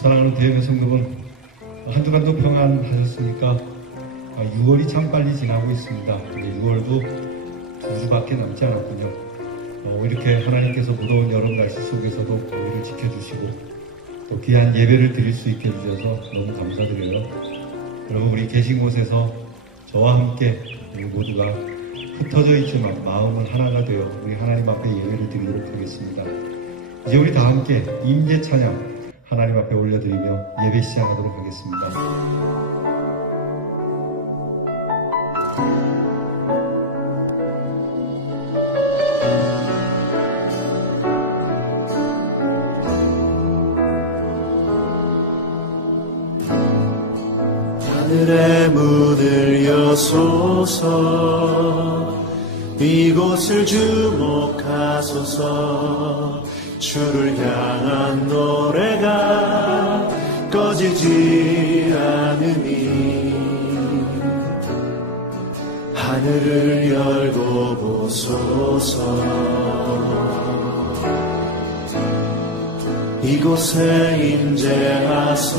사랑하는 대형 성도분, 한 주간도 평안하셨습니까? 6월이 참 빨리 지나고 있습니다. 6월도 2주밖에 남지 않았군요. 이렇게 하나님께서 무더운 여름 날씨 속에서도 우리를 지켜주시고 또 귀한 예배를 드릴 수 있게 해주셔서 너무 감사드려요. 여러분, 우리 계신 곳에서 저와 함께 우리 모두가 흩어져 있지만 마음은 하나가 되어 우리 하나님 앞에 예배를 드리도록 하겠습니다. 이제 우리 다 함께 임재 찬양 하나님 앞에 올려드리며 예배 시작하도록 하겠습니다. 하늘의 문을 여소서, 이곳을 주목하소서. 주를 향한 노래가 꺼지지 않으니 하늘을 열고 보소서. 이곳에 임재하소서.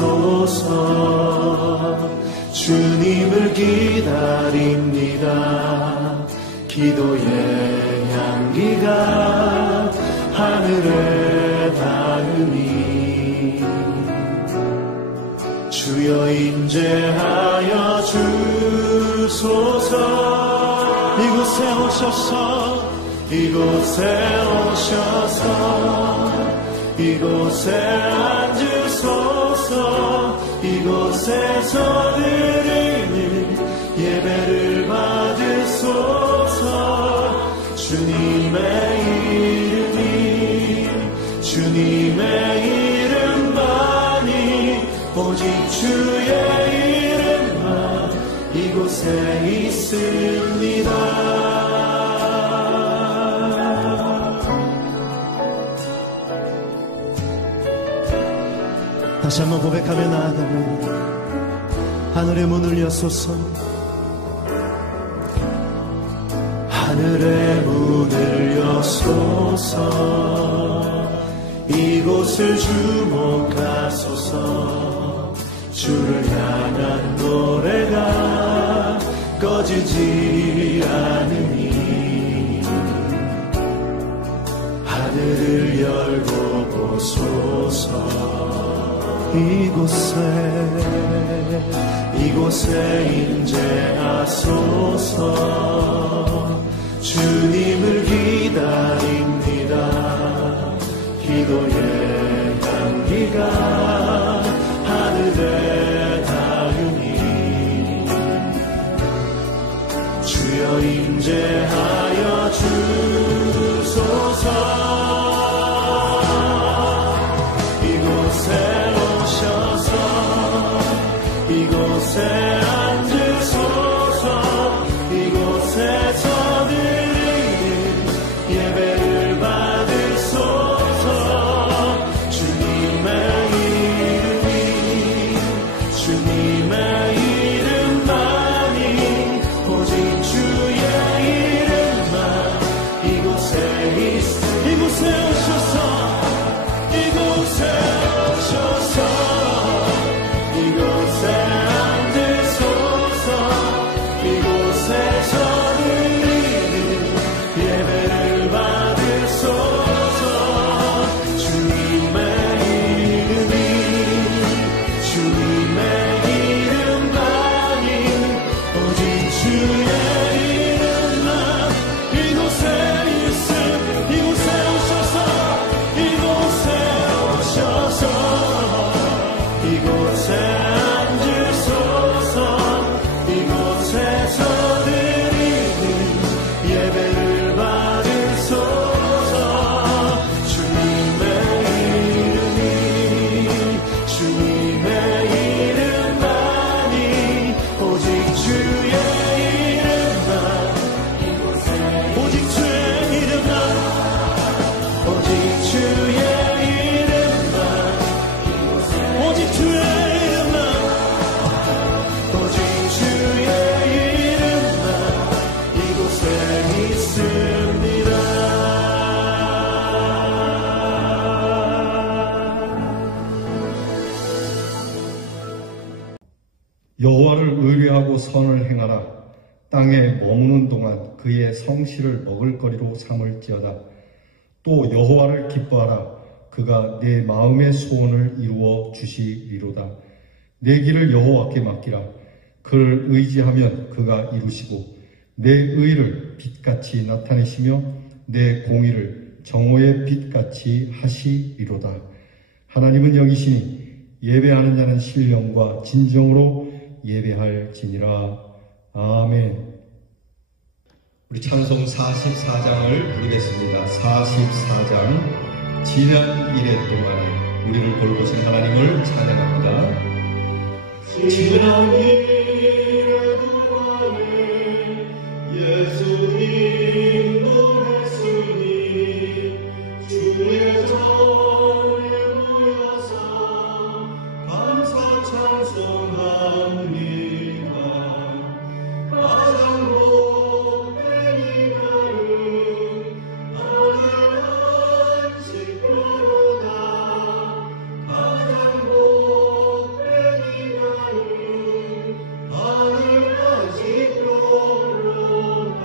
주님을 기다립니다. 기도의 향기가 하늘에 닿으니 주여 임재하여 주소서. 이곳에 오셔서, 이곳에 오셔서, 이곳에 앉으소서. 이곳에서 드리는 예배를 받으소서. 주님의 이름만이, 오직 주의 이름만 이곳에 있습니다. 다시 한번 고백하며 나아가면 하늘의 문을 여소서. 하늘의 문을 여소서. 이곳을 주목하소서. 주를 향한 노래가 꺼지지 않으니 하늘을 열고 보소서. 이곳에 임재하소서. 주님을 기다립니다. 기도의 향기가 하늘에 닿으니 주여 임재하여 주소서. 이곳에 앉으소서. 이곳에서 드리는 예배를 받으소서. 주님의 여호와를 의뢰하고 선을 행하라. 땅에 머무는 동안 그의 성실을 먹을거리로 삼을지어다. 또 여호와를 기뻐하라. 그가 내 마음의 소원을 이루어 주시리로다. 내 길을 여호와께 맡기라. 그를 의지하면 그가 이루시고 내 의를 빛같이 나타내시며 내 공의를 정오의 빛같이 하시리로다. 하나님은 영이시니 예배하는 자는 신령과 진정으로 예배할지니라. 아멘. 우리 찬송 44장을 부르겠습니다. 44장 지난 이래 동안에 우리를 돌보신 하나님을 찬양합니다. 지난 이래 동안에 예수님도 했으니 주의 전에 모여서 감사 찬송합니다. 가장 복된 이날은 하늘 안식교로다. 가장 복된 이날은 하늘 안식교로다.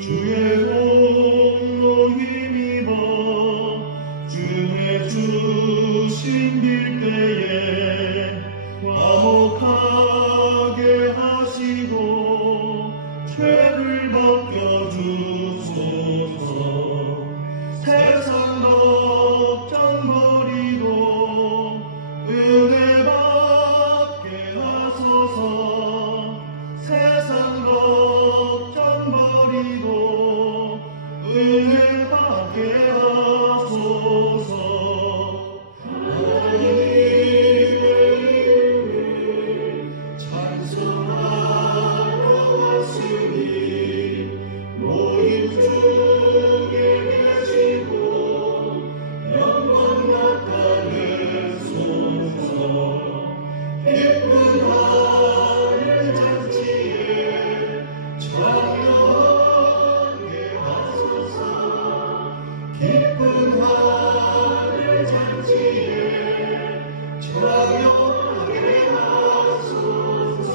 주의 공로 힘입어 주의 주신 빌때에 화목하게 하시고 죄를 벗겨주소서. 세상 걱정 버리고 은혜 받게 하소서. 세상 걱정 버리고 은혜 받게 하소서. 하나님의 이름을 찬송하러 왔으니 모임 중에 계시고 영광 나타내소서. 기쁜 하늘 잔치에 참여하게 하소서. 기쁜 하늘 잔치에 참여하게 하소서.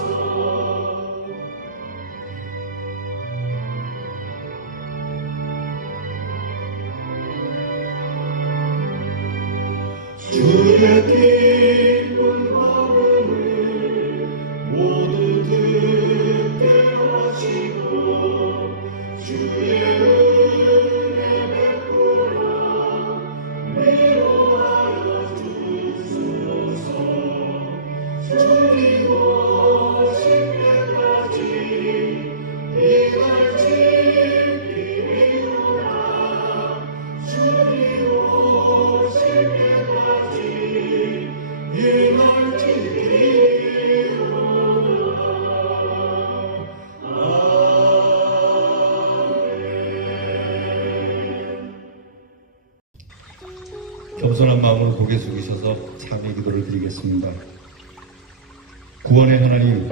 주의 기쁜 걸음을 모두 듣게 하시고 주의 은혜 베풀어 위로하여 주소서. 주님 오실 때까지 이날 지키리로다. 주님 오실 때까지 이날 지키리로다. 아멘. 겸손한 마음으로 고개 숙이셔서 참회 기도를 드리겠습니다. 구원의 하나님,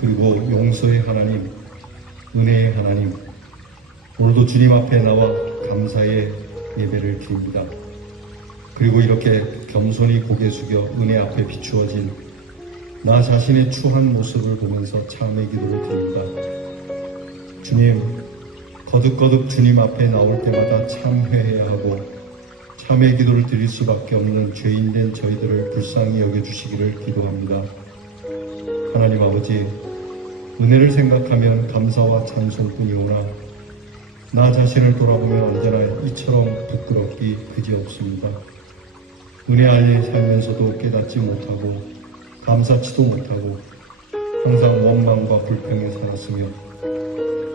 그리고 용서의 하나님, 은혜의 하나님, 오늘도 주님 앞에 나와 감사의 예배를 드립니다. 그리고 이렇게 겸손히 고개 숙여 은혜 앞에 비추어진 나 자신의 추한 모습을 보면서 참회 기도를 드립니다. 주님, 거듭거듭 주님 앞에 나올 때마다 참회해야 하고 참회 기도를 드릴 수밖에 없는 죄인된 저희들을 불쌍히 여겨주시기를 기도합니다. 하나님 아버지, 은혜를 생각하면 감사와 찬송뿐이오나 나 자신을 돌아보면 언제나 이처럼 부끄럽기 그지없습니다. 은혜 안에 살면서도 깨닫지 못하고 감사치도 못하고 항상 원망과 불평에 살았으며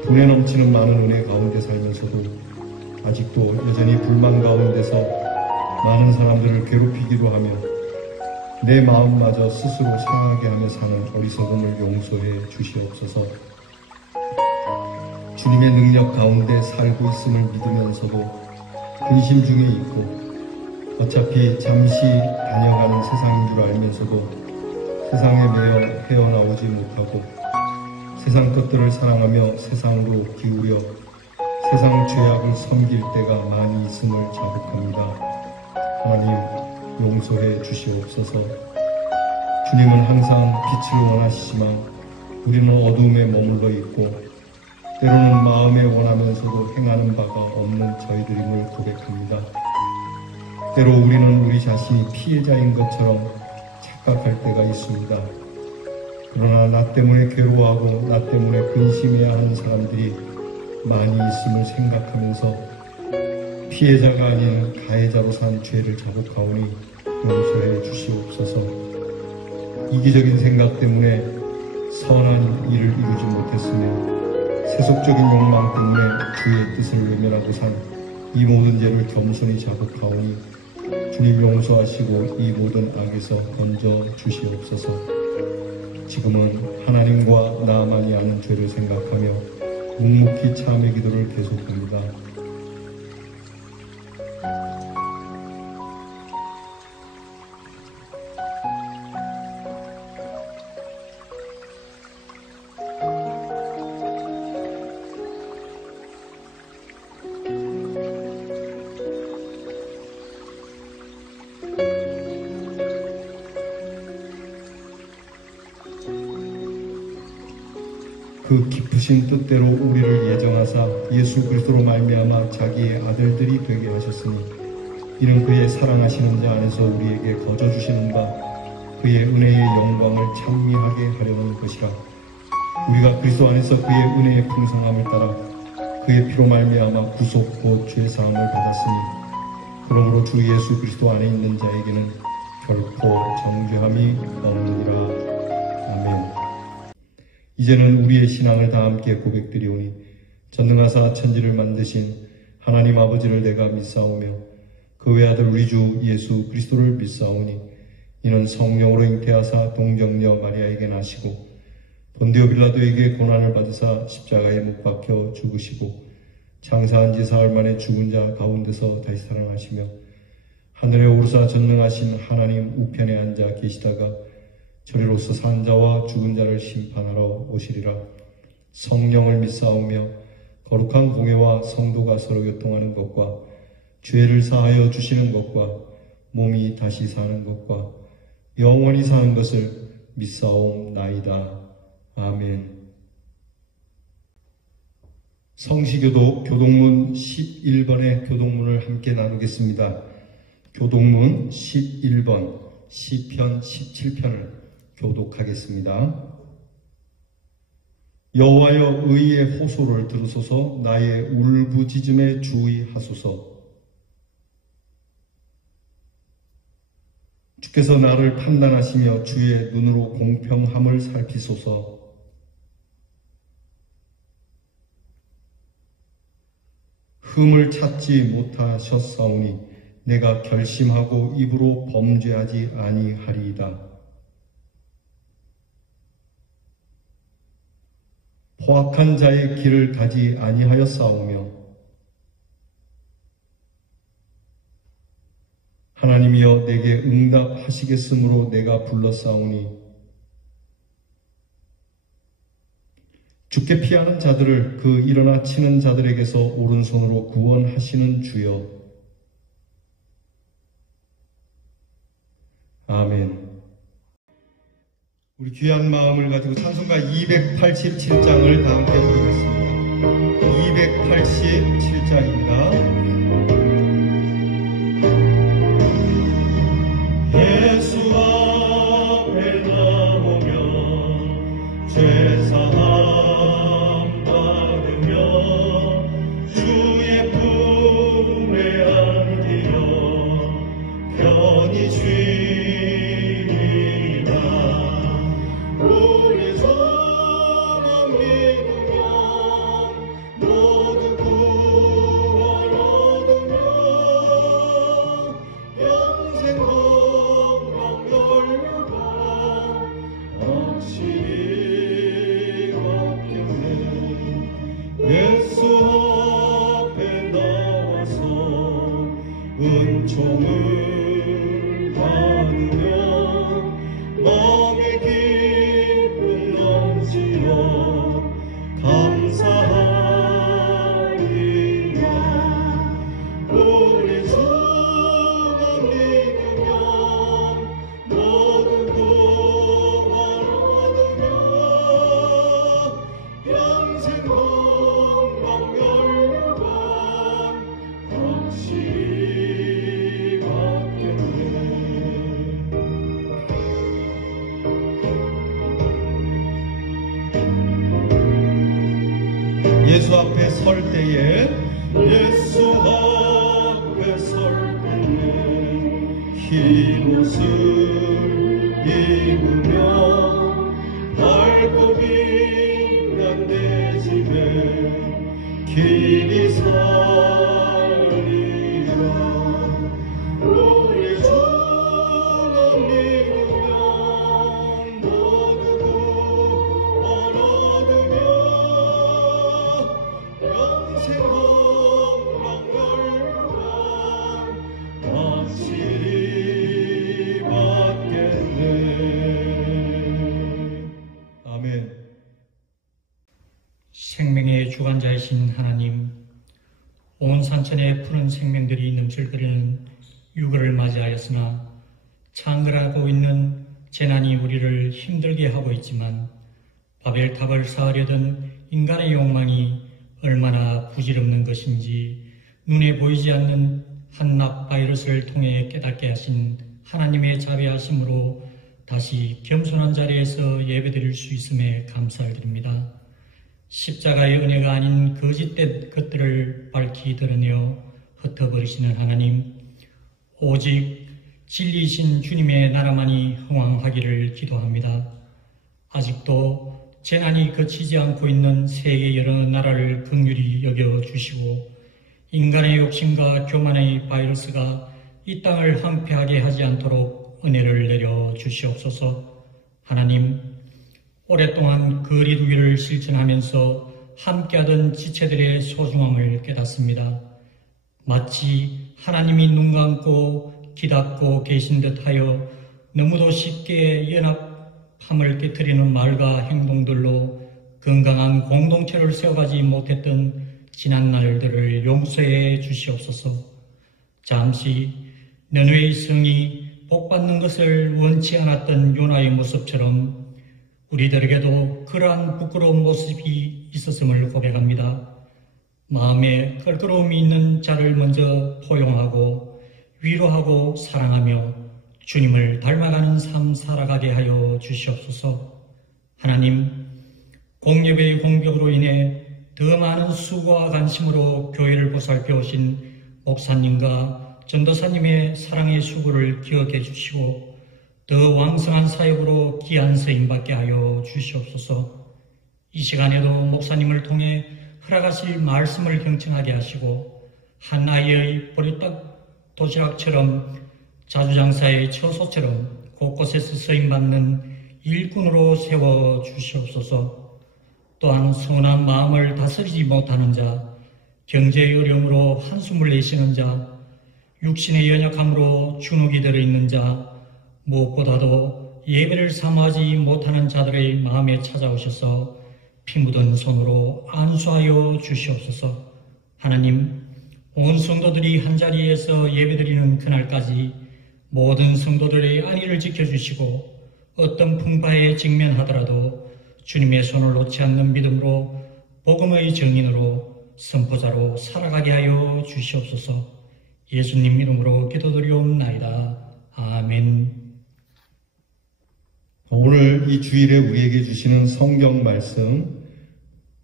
분에 넘치는 많은 은혜 가운데 살면서도 아직도 여전히 불만 가운데서 많은 사람들을 괴롭히기도 하며 내 마음마저 스스로 상하게 하며 사는 어리석음을 용서해 주시옵소서. 주님의 능력 가운데 살고 있음을 믿으면서도 근심 중에 있고 어차피 잠시 다녀가는 세상인 줄 알면서도 세상에 매여 헤어나오지 못하고 세상 것들을 사랑하며 세상으로 기울여 세상 죄악을 섬길 때가 많이 있음을 자복합니다. 하나님 용서해 주시옵소서. 주님은 항상 빛을 원하시지만 우리는 어두움에 머물러 있고 때로는 마음에 원하면서도 행하는 바가 없는 저희들임을 고백합니다. 때로 우리는 우리 자신이 피해자인 것처럼 착각할 때가 있습니다. 그러나 나 때문에 괴로워하고 나 때문에 근심해야 하는 사람들이 많이 있음을 생각하면서 피해자가 아닌 가해자로 산 죄를 자복하오니 용서해 주시옵소서. 이기적인 생각 때문에 선한 일을 이루지 못했으며 세속적인 욕망 때문에 주의 뜻을 외면하고 산 이 모든 죄를 겸손히 자복하오니 주님 용서하시고 이 모든 악에서 건져 주시옵소서. 지금은 하나님과 나만이 아는 죄를 생각하며 묵묵히 참회 기도를 계속합니다. 그 깊으신 뜻대로 우리를 예정하사 예수 그리스도로 말미암아 자기의 아들들이 되게 하셨으니 이는 그의 사랑하시는 자 안에서 우리에게 거저 주시는 바 그의 은혜의 영광을 찬미하게 하려는 것이라. 우리가 그리스도 안에서 그의 은혜의 풍성함을 따라 그의 피로 말미암아 구속 곧 죄 사함을 받았으니 그러므로 주 예수 그리스도 안에 있는 자에게는 결코 정죄함이 없느니라. 아멘. 이제는 우리의 신앙을 다 함께 고백드리오니 전능하사 천지를 만드신 하나님 아버지를 내가 믿사오며 그 외아들 우리 주 예수 그리스도를 믿사오니 이는 성령으로 잉태하사 동정녀 마리아에게 나시고 본디오 빌라도에게 고난을 받으사 십자가에 못 박혀 죽으시고 장사한 지 사흘 만에 죽은 자 가운데서 다시 살아나시며 하늘에 오르사 전능하신 하나님 우편에 앉아 계시다가 저리로서 산 자와 죽은 자를 심판하러 오시리라. 성령을 믿사오며 거룩한 공회와 성도가 서로 교통하는 것과 죄를 사하여 주시는 것과 몸이 다시 사는 것과 영원히 사는 것을 믿사옵나이다. 아멘. 성시교도 교동문 11번의 교동문을 함께 나누겠습니다. 교동문 11번 시편 17편을 교독하겠습니다. 여호와여 의의 호소를 들으소서. 나의 울부짖음에 주의하소서. 주께서 나를 판단하시며 주의 눈으로 공평함을 살피소서. 흠을 찾지 못하셨사오니 내가 결심하고 입으로 범죄하지 아니하리이다. 포악한 자의 길을 가지 아니하였사오며 하나님이여 내게 응답하시겠으므로 내가 불렀사오니 주께 피하는 자들을 그 일어나 치는 자들에게서 오른손으로 구원하시는 주여. 아멘. 우리 귀한 마음을 가지고 찬송가 287장을 다 함께 부르겠습니다. 287장입니다. 예수 앞에 나오며 죄사함 받으며 주의 품에 안기려 편히 쉬리라. 우리 소망 믿으며 모두 구원 얻으며 영생 건강 열려가 확실히 걷겠네. 예수 앞에 나와서 은총을 받으며 마음의 기쁨 넘치며 감사하리라. 우리 주만 믿으면 모두 예수 앞에 설 때에 예수 앞에 설 때에 흰 옷을 입으며 밝고 빛난 내 집에 길이 살리라. 우리 주는 믿으면 모두 얻으며 영생 영광과 확실히 받겠네. 아멘. 생명의 주관자이신 하나님, 온 산천에 푸른 생명들이 넘실거리는 유월을 맞이하였으나 창궐하고 있는 재난이 우리를 힘들게 하고 있지만 바벨탑을 쌓으려던 인간의 욕망이 얼마나 부질없는 것인지 눈에 보이지 않는 한낱 바이러스를 통해 깨닫게 하신 하나님의 자비하심으로 다시 겸손한 자리에서 예배드릴 수 있음에 감사를 드립니다. 십자가의 은혜가 아닌 거짓된 것들을 밝히 드러내어 흩어버리시는 하나님, 오직 진리이신 주님의 나라만이 흥왕하기를 기도합니다. 아직도 재난이 그치지 않고 있는 세계 여러 나라를 긍휼히 여겨주시고 인간의 욕심과 교만의 바이러스가 이 땅을 황폐하게 하지 않도록 은혜를 내려주시옵소서. 하나님, 오랫동안 거리두기를 실천하면서 함께하던 지체들의 소중함을 깨닫습니다. 마치 하나님이 눈 감고 기닫고 계신 듯하여 너무도 쉽게 연합함을 깨트리는 말과 행동들로 건강한 공동체를 세워가지 못했던 지난 날들을 용서해 주시옵소서. 잠시 너느웨의 성이 복받는 것을 원치 않았던 요나의 모습처럼 우리들에게도 그러한 부끄러운 모습이 있었음을 고백합니다. 마음에 껄끄러움이 있는 자를 먼저 포용하고 위로하고 사랑하며 주님을 닮아가는 삶 살아가게 하여 주시옵소서. 하나님, 공예배의 공격으로 인해 더 많은 수고와 관심으로 교회를 보살펴 오신 목사님과 전도사님의 사랑의 수고를 기억해 주시고 더 왕성한 사역으로 귀한 쓰임받게 하여 주시옵소서. 이 시간에도 목사님을 통해 허락하실 말씀을 경청하게 하시고 한 아이의 보리떡 도시락처럼 자주장사의 처소처럼 곳곳에서 쓰임받는 일꾼으로 세워 주시옵소서. 또한 서운한 마음을 다스리지 못하는 자, 경제의 어려움으로 한숨을 내쉬는 자, 육신의 연약함으로 주눅이 들어있는 자, 무엇보다도 예배를 사모하지 못하는 자들의 마음에 찾아오셔서 피 묻은 손으로 안수하여 주시옵소서. 하나님, 온 성도들이 한자리에서 예배드리는 그날까지 모든 성도들의 안위를 지켜주시고 어떤 풍파에 직면하더라도 주님의 손을 놓지 않는 믿음으로 복음의 증인으로 선포자로 살아가게 하여 주시옵소서. 예수님 이름으로 기도드리옵나이다. 아멘. 오늘 이 주일에 우리에게 주시는 성경 말씀,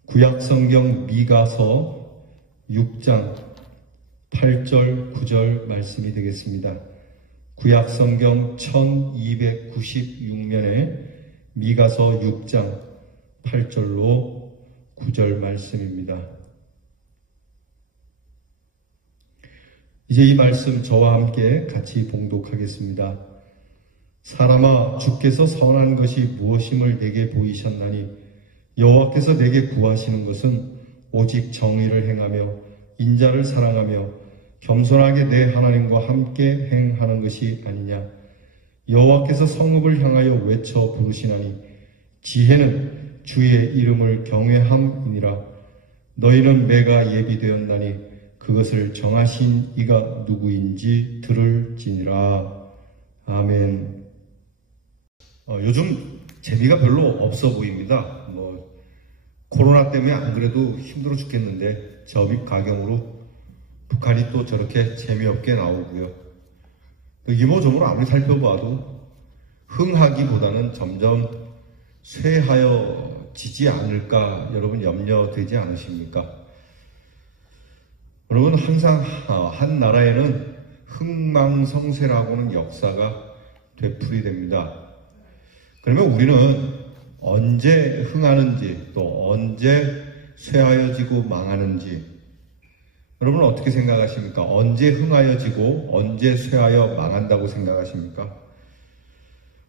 구약성경 미가서 6장 8절 9절 말씀이 되겠습니다. 구약성경 1296면에 미가서 6장 8절로 9절 말씀입니다. 이제 이 말씀 저와 함께 같이 봉독하겠습니다. 사람아, 주께서 선한 것이 무엇임을 내게 보이셨나니 여호와께서 내게 구하시는 것은 오직 정의를 행하며 인자를 사랑하며 겸손하게 내 하나님과 함께 행하는 것이 아니냐. 여호와께서 성읍을 향하여 외쳐 부르시나니 지혜는 주의 이름을 경외함이니라. 너희는 매가 예비되었나니 그것을 정하신 이가 누구인지 들을지니라. 아멘. 요즘 재미가 별로 없어 보입니다. 코로나 때문에 안 그래도 힘들어 죽겠는데 저입 가경으로 북한이 또 저렇게 재미없게 나오고요. 이모저모로 아무리 살펴봐도 흥하기보다는 점점 쇠하여 지지 않을까 여러분 염려되지 않으십니까? 여러분 항상 한 나라에는 흥망성쇠라고는 역사가 되풀이됩니다. 그러면 우리는 언제 흥하는지 또 언제 쇠하여지고 망하는지 여러분은 어떻게 생각하십니까? 언제 흥하여지고 언제 쇠하여 망한다고 생각하십니까?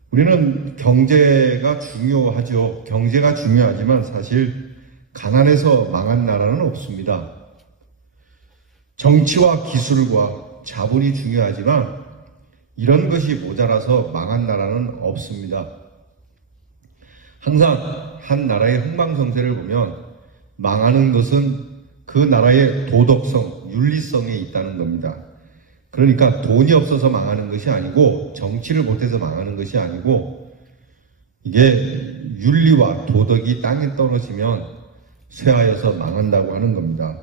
우리는 경제가 중요하죠. 경제가 중요하지만 사실 가난해서 망한 나라는 없습니다. 정치와 기술과 자본이 중요하지만 이런 것이 모자라서 망한 나라는 없습니다. 항상 한 나라의 흥망성쇠를 보면 망하는 것은 그 나라의 도덕성, 윤리성에 있다는 겁니다. 그러니까 돈이 없어서 망하는 것이 아니고 정치를 못해서 망하는 것이 아니고 이게 윤리와 도덕이 땅에 떨어지면 쇠하여서 망한다고 하는 겁니다.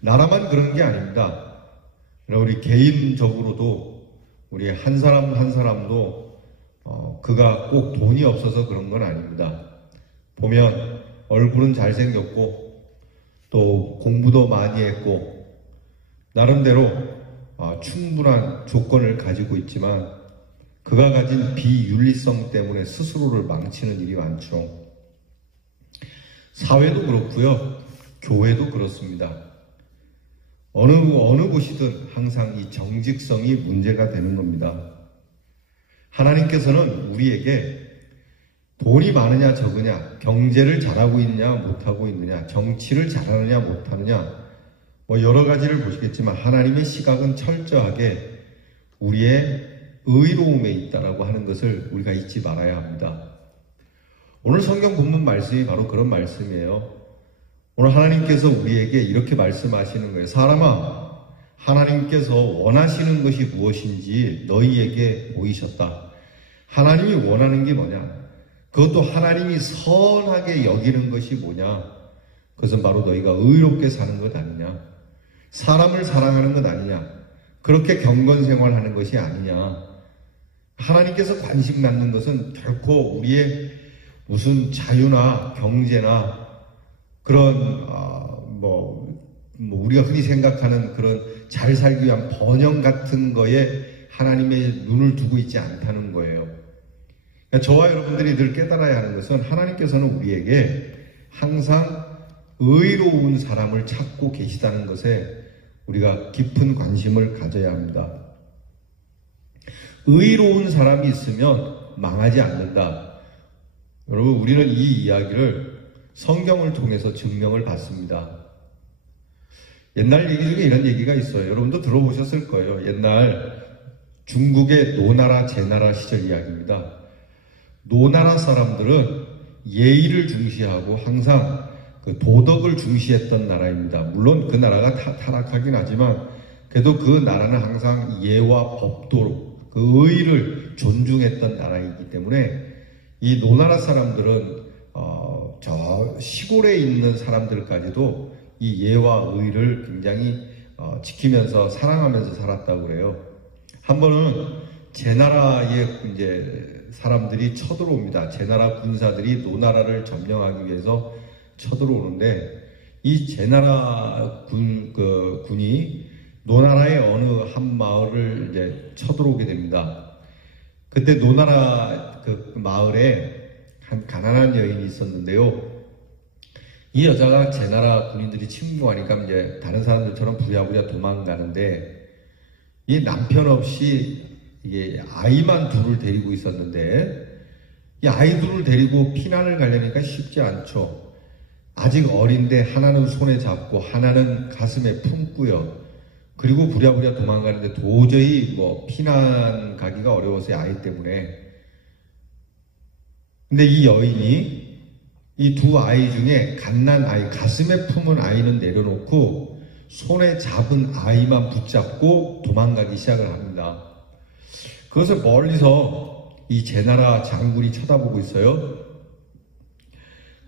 나라만 그런 게 아닙니다. 우리 개인적으로도 우리 한 사람 한 사람도 그가 꼭 돈이 없어서 그런 건 아닙니다. 보면 얼굴은 잘생겼고 또 공부도 많이 했고 나름대로 충분한 조건을 가지고 있지만 그가 가진 비윤리성 때문에 스스로를 망치는 일이 많죠. 사회도 그렇고요. 교회도 그렇습니다. 어느 곳이든 항상 이 정직성이 문제가 되는 겁니다. 하나님께서는 우리에게 돈이 많으냐 적으냐, 경제를 잘하고 있느냐 못하고 있느냐, 정치를 잘하느냐 못하느냐 여러 가지를 보시겠지만 하나님의 시각은 철저하게 우리의 의로움에 있다라고 하는 것을 우리가 잊지 말아야 합니다. 오늘 성경 본문 말씀이 바로 그런 말씀이에요. 오늘 하나님께서 우리에게 이렇게 말씀하시는 거예요. 사람아, 하나님께서 원하시는 것이 무엇인지 너희에게 보이셨다. 하나님이 원하는 게 뭐냐? 그것도 하나님이 선하게 여기는 것이 뭐냐? 그것은 바로 너희가 의롭게 사는 것 아니냐? 사람을 사랑하는 것 아니냐? 그렇게 경건생활하는 것이 아니냐? 하나님께서 관심 갖는 것은 결코 우리의 무슨 자유나 경제나 그런 우리가 흔히 생각하는 그런 잘 살기 위한 번영 같은 거에 하나님의 눈을 두고 있지 않다는 거예요. 그러니까 저와 여러분들이 늘 깨달아야 하는 것은 하나님께서는 우리에게 항상 의로운 사람을 찾고 계시다는 것에 우리가 깊은 관심을 가져야 합니다. 의로운 사람이 있으면 망하지 않는다. 여러분, 우리는 이 이야기를 성경을 통해서 증명을 받습니다. 옛날 얘기 중에 이런 얘기가 있어요. 여러분도 들어보셨을 거예요. 옛날 중국의 노나라 제나라 시절 이야기입니다. 노나라 사람들은 예의를 중시하고 항상 그 도덕을 중시했던 나라입니다. 물론 그 나라가 타락하긴 하지만 그래도 그 나라는 항상 예와 법도, 그 의를 존중했던 나라이기 때문에 이 노나라 사람들은 저 시골에 있는 사람들까지도 이 예와 의를 굉장히 지키면서 사랑하면서 살았다고 그래요. 한 번은 제나라의 이제 사람들이 쳐들어옵니다. 제나라 군사들이 노나라를 점령하기 위해서 쳐들어오는데 이 제나라 군이 노나라의 어느 한 마을을 이제 쳐들어오게 됩니다. 그때 노나라 그 마을에 한 가난한 여인이 있었는데요. 이 여자가 제나라 군인들이 침공하니까 이제 다른 사람들처럼 부랴부랴 도망가는데 이 남편 없이 이게 아이만 둘을 데리고 있었는데 이 아이 둘을 데리고 피난을 가려니까 쉽지 않죠. 아직 어린데 하나는 손에 잡고 하나는 가슴에 품고요. 그리고 부랴부랴 도망가는데 도저히 피난 가기가 어려워서 아이 때문에. 근데 이 여인이 이 두 아이 중에 갓난 아이, 가슴에 품은 아이는 내려놓고 손에 잡은 아이만 붙잡고 도망가기 시작을 합니다. 그것을 멀리서 이 제나라 장군이 쳐다보고 있어요.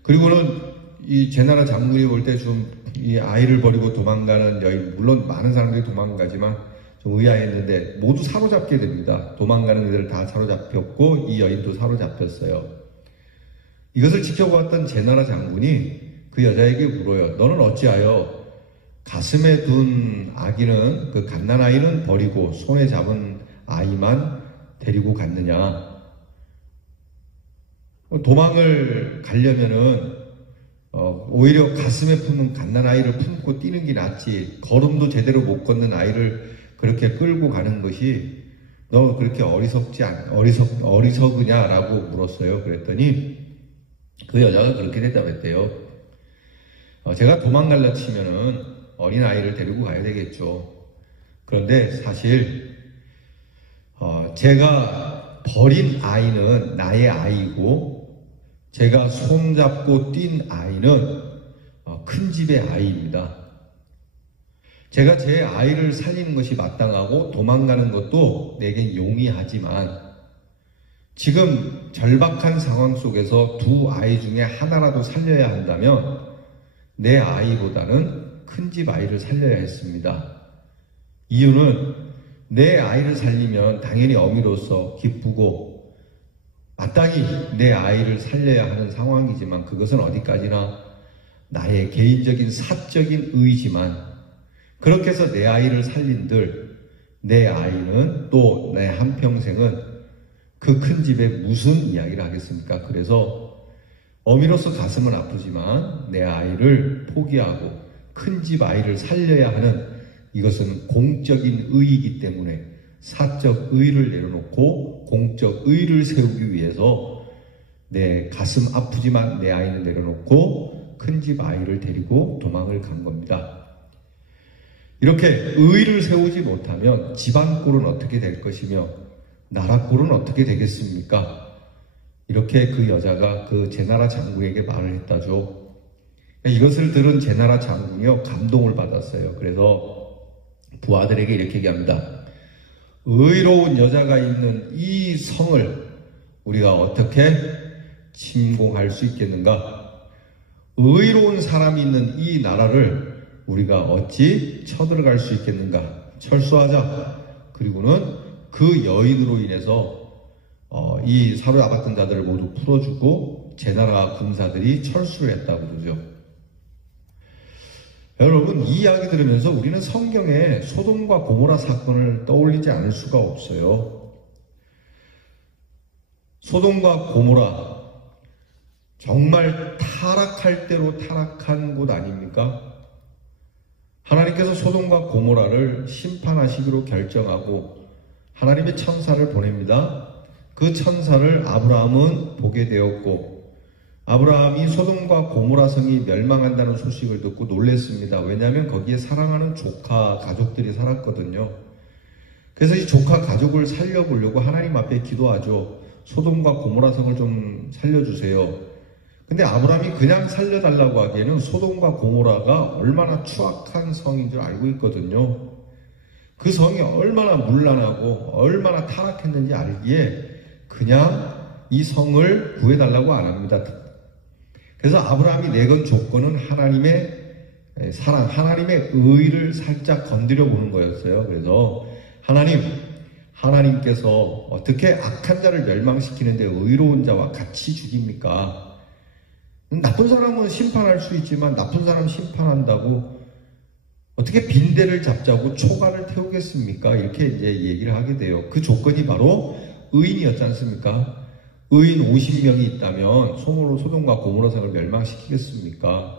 그리고는 이 제나라 장군이 볼 때 좀 이 아이를 버리고 도망가는 여인, 물론 많은 사람들이 도망가지만 좀 의아했는데 모두 사로잡게 됩니다. 도망가는 애들 다 사로잡혔고 이 여인도 사로잡혔어요. 이것을 지켜보았던 제나라 장군이 그 여자에게 물어요. 너는 어찌하여 가슴에 둔 아기는, 그 갓난아이는 버리고 손에 잡은 아이만 데리고 갔느냐. 도망을 가려면은 오히려 가슴에 품은 갓난아이를 품고 뛰는 게 낫지. 걸음도 제대로 못 걷는 아이를 그렇게 끌고 가는 것이 너 그렇게 어리석으냐라고 물었어요. 그랬더니 그 여자가 그렇게 대답했대요. 제가 도망갈라 치면은 어린아이를 데리고 가야 되겠죠. 그런데 사실 제가 버린 아이는 나의 아이고 제가 손잡고 뛴 아이는 큰 집의 아이입니다. 제가 제 아이를 살리는 것이 마땅하고 도망가는 것도 내겐 용이하지만 지금 절박한 상황 속에서 두 아이 중에 하나라도 살려야 한다면 내 아이보다는 큰 집 아이를 살려야 했습니다. 이유는 내 아이를 살리면 당연히 어미로서 기쁘고 마땅히 내 아이를 살려야 하는 상황이지만 그것은 어디까지나 나의 개인적인 사적인 의지만 그렇게 해서 내 아이를 살린들 내 아이는 또 내 한평생은 그 큰 집에 무슨 이야기를 하겠습니까? 그래서 어미로서 가슴은 아프지만 내 아이를 포기하고 큰 집 아이를 살려야 하는 이것은 공적인 의이기 때문에 사적 의를 내려놓고 공적 의를 세우기 위해서 내 가슴 아프지만 내 아이는 내려놓고 큰 집 아이를 데리고 도망을 간 겁니다. 이렇게 의를 세우지 못하면 집안 꼴은 어떻게 될 것이며 나라 꼴은 어떻게 되겠습니까? 이렇게 그 여자가 그 제나라 장군에게 말을 했다죠. 이것을 들은 제나라 장군이요 감동을 받았어요. 그래서 부하들에게 이렇게 얘기합니다. 의로운 여자가 있는 이 성을 우리가 어떻게 침공할 수 있겠는가? 의로운 사람이 있는 이 나라를 우리가 어찌 쳐들어갈 수 있겠는가? 철수하자. 그리고는 그 여인으로 인해서 이 사로잡았던 자들을 모두 풀어주고 제나라 군사들이 철수를 했다고 그러죠. 여러분 이 이야기 들으면서 우리는 성경에 소돔과 고모라 사건을 떠올리지 않을 수가 없어요. 소돔과 고모라 정말 타락할 대로 타락한 곳 아닙니까? 하나님께서 소돔과 고모라를 심판하시기로 결정하고 하나님의 천사를 보냅니다. 그 천사를 아브라함은 보게 되었고 아브라함이 소돔과 고모라 성이 멸망한다는 소식을 듣고 놀랐습니다. 왜냐하면 거기에 사랑하는 조카 가족들이 살았거든요. 그래서 이 조카 가족을 살려보려고 하나님 앞에 기도하죠. 소돔과 고모라 성을 좀 살려주세요. 근데 아브라함이 그냥 살려달라고 하기에는 소돔과 고모라가 얼마나 추악한 성인 줄 알고 있거든요. 그 성이 얼마나 문란하고 얼마나 타락했는지 알기에 그냥 이 성을 구해달라고 안 합니다. 그래서 아브라함이 내건 조건은 하나님의 사랑, 하나님의 의를 살짝 건드려 보는 거였어요. 그래서 하나님께서 어떻게 악한 자를 멸망시키는데 의로운 자와 같이 죽입니까? 나쁜 사람은 심판할 수 있지만 나쁜 사람 심판한다고 어떻게 빈대를 잡자고 초가를 태우겠습니까? 이렇게 이제 얘기를 하게 돼요. 그 조건이 바로 의인이었지 않습니까? 의인 50명이 있다면 소모로 소돔과 고모라 성을 멸망시키겠습니까?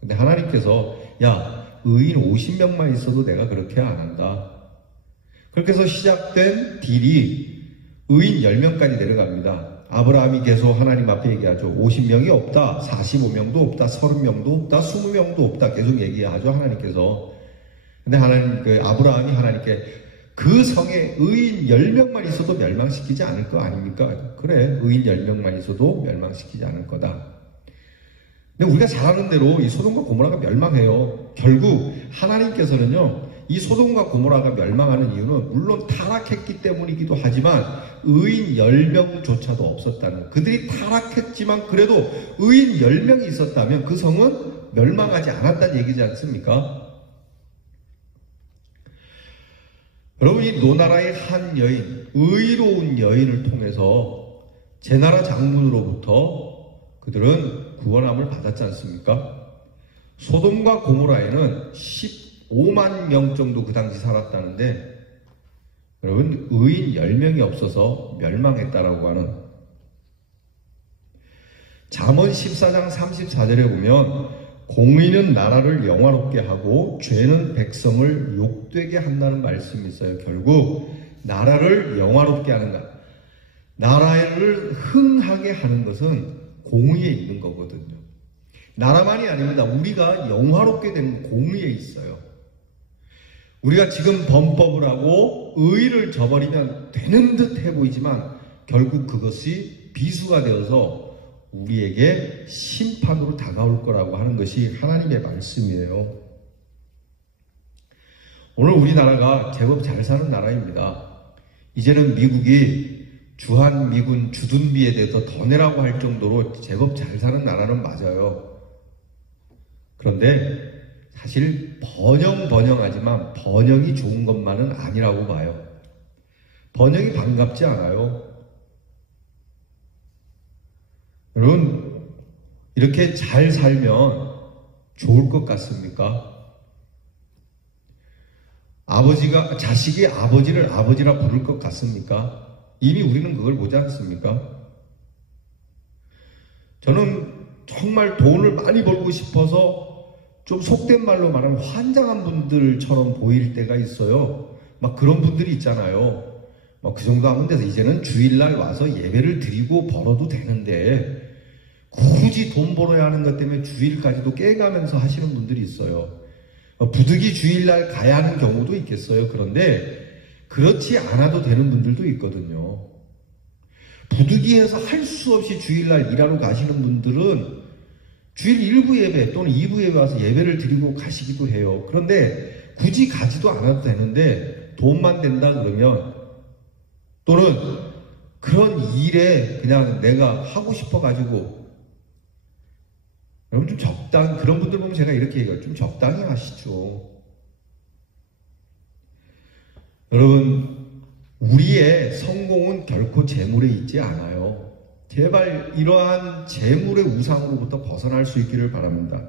근데 하나님께서 야 의인 50명만 있어도 내가 그렇게 안 한다. 그렇게 해서 시작된 딜이 의인 10명까지 내려갑니다. 아브라함이 계속 하나님 앞에 얘기하죠. 50명이 없다, 45명도 없다, 30명도 없다, 20명도 없다 계속 얘기하죠. 하나님께서. 근데 아브라함이 하나님께 그 성에 의인 10명만 있어도 멸망시키지 않을 거 아닙니까? 그래, 의인 10명만 있어도 멸망시키지 않을 거다. 근데 우리가 잘 아는 대로 이 소돔과 고모라가 멸망해요. 결국 하나님께서는요, 이 소돔과 고모라가 멸망하는 이유는 물론 타락했기 때문이기도 하지만 의인 10명조차도 없었다는, 그들이 타락했지만 그래도 의인 10명이 있었다면 그 성은 멸망하지 않았다는 얘기지 않습니까? 여러분, 이 노나라의 한 여인, 의로운 여인을 통해서 제나라 장군으로부터 그들은 구원함을 받았지 않습니까? 소돔과 고모라에는 15만 명 정도 그 당시 살았다는데 여러분 의인 10명이 없어서 멸망했다라고 하는 잠언 14장 34절에 보면 공의는 나라를 영화롭게 하고 죄는 백성을 욕되게 한다는 말씀이 있어요. 결국 나라를 영화롭게 하는 것, 나라를 흥하게 하는 것은 공의에 있는 거거든요. 나라만이 아닙니다. 우리가 영화롭게 되는 공의에 있어요. 우리가 지금 범법을 하고 의의를 저버리면 되는 듯 해 보이지만 결국 그것이 비수가 되어서 우리에게 심판으로 다가올 거라고 하는 것이 하나님의 말씀이에요. 오늘 우리나라가 제법 잘 사는 나라입니다. 이제는 미국이 주한미군 주둔비에 대해서 더 내라고 할 정도로 제법 잘 사는 나라는 맞아요. 그런데 사실 번영하지만 번영이 좋은 것만은 아니라고 봐요. 번영이 반갑지 않아요. 여러분, 이렇게 잘 살면 좋을 것 같습니까? 자식이 아버지를 아버지라 부를 것 같습니까? 이미 우리는 그걸 보지 않습니까? 저는 정말 돈을 많이 벌고 싶어서 좀 속된 말로 말하면 환장한 분들처럼 보일 때가 있어요. 막 그런 분들이 있잖아요. 그 정도 하면 돼서 이제는 주일날 와서 예배를 드리고 벌어도 되는데 굳이 돈 벌어야 하는 것 때문에 주일까지도 깨가면서 하시는 분들이 있어요. 부득이 주일날 가야 하는 경우도 있겠어요. 그런데 그렇지 않아도 되는 분들도 있거든요. 부득이해서 할 수 없이 주일날 일하러 가시는 분들은 주일 1부 예배 또는 2부 예배 와서 예배를 드리고 가시기도 해요. 그런데 굳이 가지도 않아도 되는데 돈만 된다 그러면 또는 그런 일에 그냥 내가 하고 싶어가지고 여러분 좀 그런 분들 보면 제가 이렇게 얘기해요. 좀 적당히 하시죠. 여러분, 우리의 성공은 결코 재물에 있지 않아요. 제발 이러한 재물의 우상으로부터 벗어날 수 있기를 바랍니다.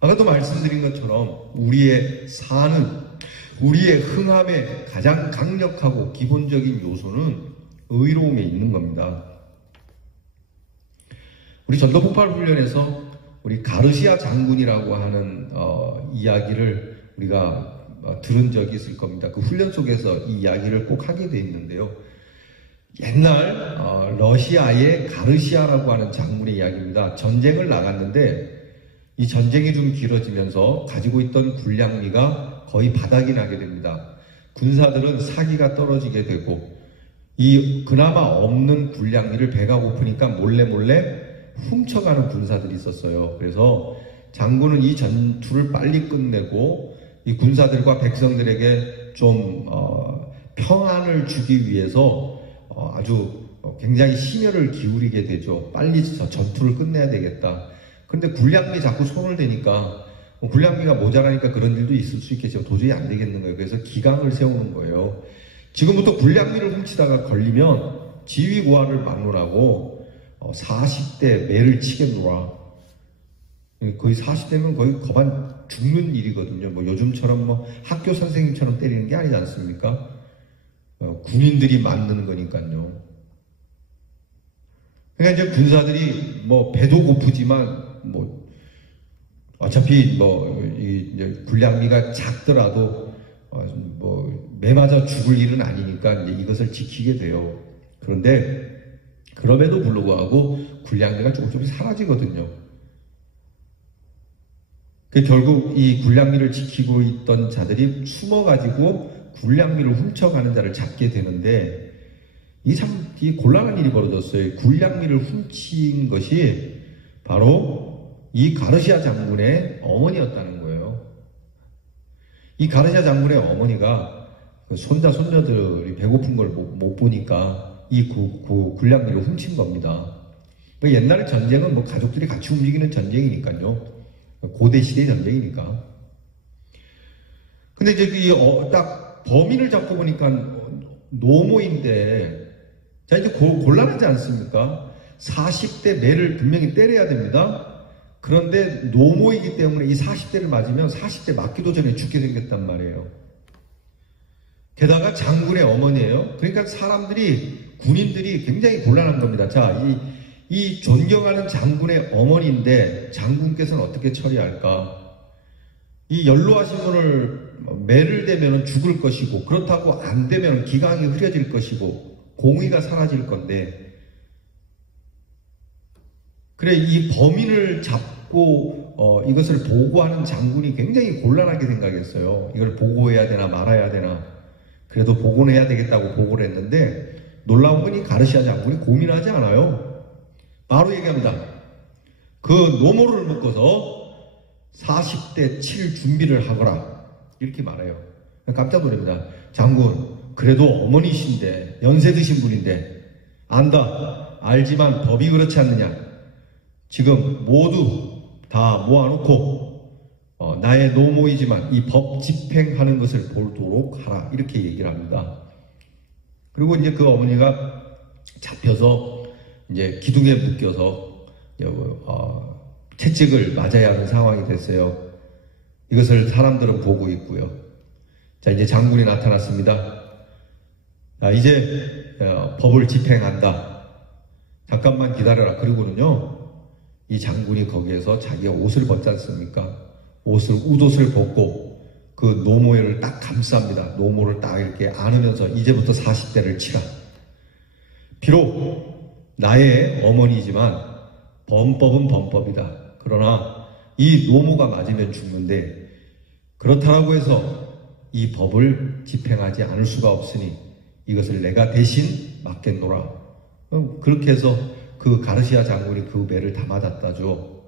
아까도 말씀드린 것처럼 우리의 우리의 흥함의 가장 강력하고 기본적인 요소는 의로움에 있는 겁니다. 우리 전도폭발 훈련에서 우리 가르시아 장군이라고 하는 이야기를 우리가 들은 적이 있을 겁니다. 그 훈련 속에서 이 이야기를 꼭 하게 돼 있는데요. 옛날 러시아의 가르시아라고 하는 장군의 이야기입니다. 전쟁을 나갔는데 이 전쟁이 좀 길어지면서 가지고 있던 군량미가 거의 바닥이 나게 됩니다. 군사들은 사기가 떨어지게 되고 이 그나마 없는 군량미를 배가 고프니까 몰래 훔쳐가는 군사들이 있었어요. 그래서 장군은 이 전투를 빨리 끝내고 이 군사들과 백성들에게 좀 평안을 주기 위해서 아주 굉장히 심혈을 기울이게 되죠. 빨리 전투를 끝내야 되겠다. 그런데 군량미 자꾸 손을 대니까 군량미가 모자라니까 그런 일도 있을 수 있겠지만 도저히 안 되겠는 거예요. 그래서 기강을 세우는 거예요. 지금부터 군량미를 훔치다가 걸리면 지위고하를 막론하고 40대 매를 치겠노라. 거의 40대면 거의 거반 죽는 일이거든요. 요즘처럼 학교 선생님처럼 때리는 게 아니지 않습니까? 군인들이 맞는 거니까요. 그러니까 이제 군사들이 배도 고프지만 어차피 이제 군량미가 작더라도 매 맞아 죽을 일은 아니니까 이제 이것을 지키게 돼요. 그런데 그럼에도 불구하고 군량미가 조금씩 사라지거든요. 결국 이 군량미를 지키고 있던 자들이 숨어가지고 군량미를 훔쳐가는 자를 잡게 되는데 이 곤란한 일이 벌어졌어요. 군량미를 훔친 것이 바로 이 가르시아 장군의 어머니였다는 거예요. 이 가르시아 장군의 어머니가 손자 손녀들이 배고픈 걸 못 보니까 이 군량미를 훔친 겁니다. 옛날에 전쟁은 가족들이 같이 움직이는 전쟁이니까요. 고대 시대 전쟁이니까. 근데 이제 딱 범인을 잡고 보니까 노모인데, 자 이제 곤란하지 않습니까? 40대 매를 분명히 때려야 됩니다. 그런데 노모이기 때문에 이 40대를 맞으면 40대 맞기도 전에 죽게 생겼단 말이에요. 게다가 장군의 어머니예요. 그러니까 군인들이 굉장히 곤란한 겁니다. 자, 이 존경하는 장군의 어머니인데 장군께서는 어떻게 처리할까? 이 연로하신 분을 매를 대면 죽을 것이고, 그렇다고 안 되면 기강이 흐려질 것이고, 공의가 사라질 건데, 그래, 이 범인을 잡고 이것을 보고하는 장군이 굉장히 곤란하게 생각했어요. 이걸 보고해야 되나 말아야 되나. 그래도 보고는 해야 되겠다고 보고를 했는데, 놀라운 건 이 가르시아 장군이 고민하지 않아요. 바로 얘기합니다. 그 노모를 묶어서 40대 칠 준비를 하거라. 이렇게 말해요. 깜짝 놀랍니다. 장군, 그래도 어머니신데, 연세 드신 분인데, 안다. 알지만 법이 그렇지 않느냐. 지금 모두 다 모아놓고 나의 노모이지만 이 법 집행하는 것을 보도록 하라. 이렇게 얘기를 합니다. 그리고 이제 그 어머니가 잡혀서 이제 기둥에 묶여서 채찍을 맞아야 하는 상황이 됐어요. 이것을 사람들은 보고 있고요. 자, 이제 장군이 나타났습니다. 자, 이제 법을 집행한다. 잠깐만 기다려라. 그리고는요, 이 장군이 거기에서 자기가 옷을 벗지 않습니까? 웃옷을 벗고 그 노모를 딱 감쌉니다. 노모를 딱 이렇게 안으면서 이제부터 40대를 치라. 비록 나의 어머니지만 범법은 범법이다. 그러나 이 노모가 맞으면 죽는데, 그렇다고 해서 이 법을 집행하지 않을 수가 없으니 이것을 내가 대신 맡겠노라. 그렇게 해서 그 가르시아 장군이 그 매를 다 맞았다죠.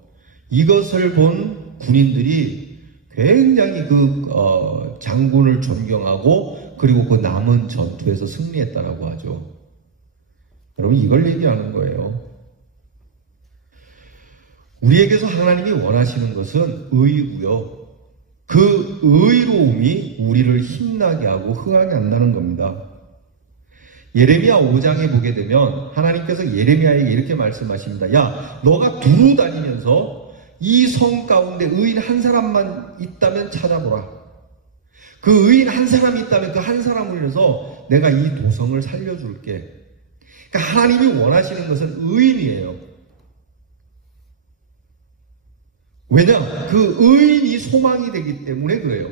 이것을 본 군인들이 굉장히 그 장군을 존경하고, 그리고 그 남은 전투에서 승리했다라고 하죠. 여러분, 이걸 얘기하는 거예요. 우리에게서 하나님이 원하시는 것은 의고요. 그 의로움이 우리를 힘나게 하고 흥하게 한다는 겁니다. 예레미야 5장에 보게 되면 하나님께서 예레미야에게 이렇게 말씀하십니다. 야, 너가 두루 다니면서 이 성 가운데 의인 한 사람만 있다면 찾아보라. 그 의인 한 사람이 있다면 그 한 사람을 위해서 내가 이 도성을 살려줄게. 그러니까 하나님이 원하시는 것은 의인이에요. 왜냐? 그 의인이 소망이 되기 때문에 그래요.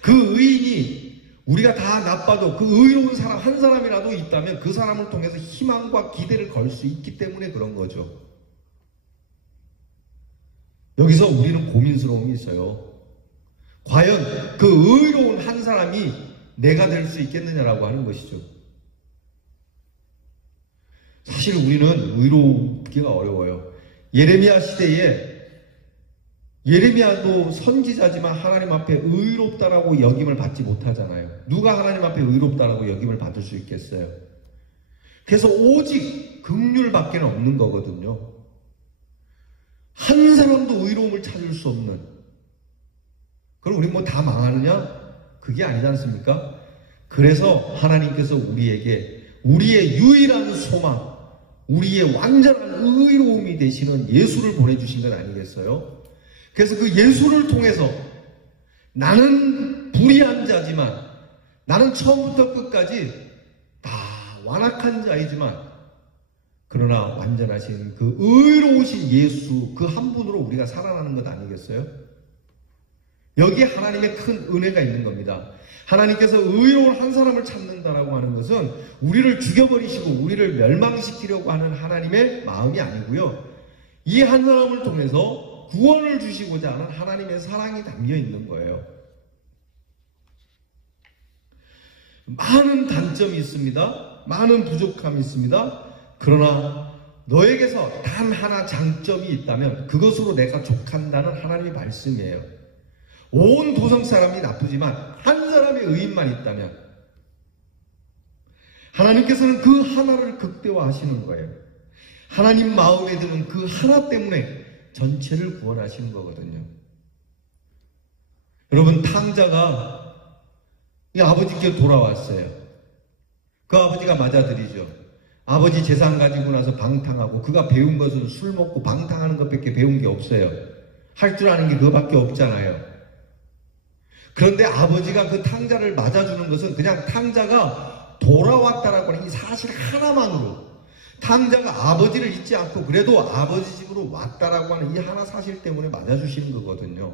그 의인이, 우리가 다 나빠도 그 의로운 사람 한 사람이라도 있다면 그 사람을 통해서 희망과 기대를 걸 수 있기 때문에 그런 거죠. 여기서 우리는 고민스러움이 있어요. 과연 그 의로운 한 사람이 내가 될 수 있겠느냐라고 하는 것이죠. 사실 우리는 의롭기가 어려워요. 예레미야 시대에, 예레미야도 선지자지만 하나님 앞에 의롭다라고 역임을 받지 못하잖아요. 누가 하나님 앞에 의롭다라고 역임을 받을 수 있겠어요? 그래서 오직 긍휼밖에 없는 거거든요. 한 사람도 의로움을 찾을 수 없는. 그럼 우리 뭐 다 망하느냐? 그게 아니지 않습니까? 그래서 하나님께서 우리에게 우리의 유일한 소망, 우리의 완전한 의로움이 되시는 예수를 보내주신 것 아니겠어요? 그래서 그 예수를 통해서 나는 불의한 자지만, 나는 처음부터 끝까지 다 완악한 자이지만, 그러나 완전하신 그 의로우신 예수, 그 한 분으로 우리가 살아나는 것 아니겠어요? 여기에 하나님의 큰 은혜가 있는 겁니다. 하나님께서 의로운 한 사람을 찾는다라고 하는 것은 우리를 죽여버리시고 우리를 멸망시키려고 하는 하나님의 마음이 아니고요. 이 한 사람을 통해서 구원을 주시고자 하는 하나님의 사랑이 담겨 있는 거예요. 많은 단점이 있습니다. 많은 부족함이 있습니다. 그러나 너에게서 단 하나 장점이 있다면 그것으로 내가 족한다는 하나님의 말씀이에요. 온 도성 사람이 나쁘지만 한 사람의 의인만 있다면 하나님께서는 그 하나를 극대화하시는 거예요. 하나님 마음에 드는 그 하나 때문에 전체를 구원하시는 거거든요. 여러분, 탕자가 이 아버지께 돌아왔어요. 그 아버지가 맞아들이죠. 아버지 재산 가지고 나서 방탕하고 그가 배운 것은 술 먹고 방탕하는 것밖에 배운 게 없어요. 할 줄 아는 게 그거밖에 없잖아요. 그런데 아버지가 그 탕자를 맞아주는 것은 그냥 탕자가 돌아왔다라고 하는 이 사실 하나만으로, 탕자가 아버지를 잊지 않고 그래도 아버지 집으로 왔다라고 하는 이 하나 사실 때문에 맞아주시는 거거든요.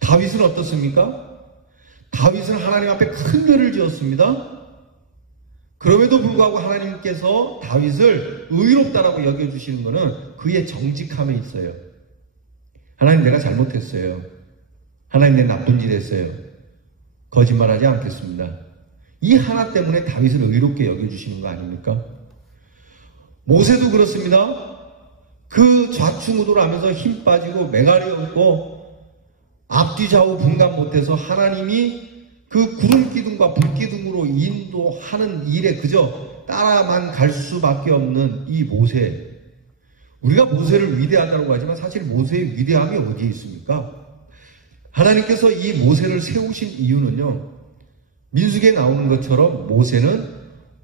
다윗은 어떻습니까? 다윗은 하나님 앞에 큰 죄를 지었습니다. 그럼에도 불구하고 하나님께서 다윗을 의롭다라고 여겨주시는 것은 그의 정직함에 있어요. 하나님, 내가 잘못했어요. 하나님, 내 나쁜 짓 했어요. 거짓말하지 않겠습니다. 이 하나 때문에 다윗을 의롭게 여겨주시는 거 아닙니까? 모세도 그렇습니다. 그 좌충우돌 하면서 힘 빠지고 메가리 없고 앞뒤 좌우 분간 못해서 하나님이 그 구름 기둥과 불 기둥으로 인도하는 일에 그저 따라만 갈 수밖에 없는 이 모세. 우리가 모세를 위대하다고 하지만 사실 모세의 위대함이 어디에 있습니까? 하나님께서 이 모세를 세우신 이유는요, 민수기에 나오는 것처럼 모세는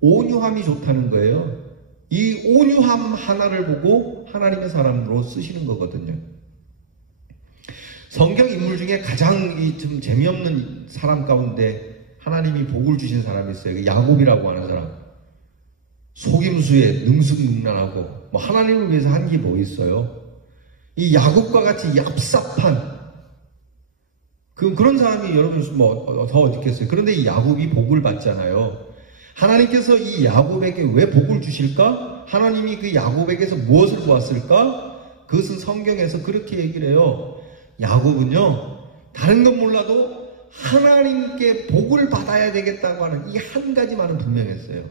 온유함이 좋다는 거예요. 이 온유함 하나를 보고 하나님의 사람으로 쓰시는 거거든요. 성경 인물 중에 가장 좀 재미없는 사람 가운데 하나님이 복을 주신 사람이 있어요. 야곱이라고 하는 사람. 속임수에 능숙능란하고 뭐 하나님을 위해서 한 게 뭐 있어요? 이 야곱과 같이 얍삽한 그런 사람이 여러분 뭐 더 어떻겠어요? 그런데 이 야곱이 복을 받잖아요. 하나님께서 이 야곱에게 왜 복을 주실까? 하나님이 그 야곱에게서 무엇을 보았을까? 그것은 성경에서 그렇게 얘기를 해요. 야곱은요, 다른 건 몰라도 하나님께 복을 받아야 되겠다고 하는 이 한 가지만은 분명했어요.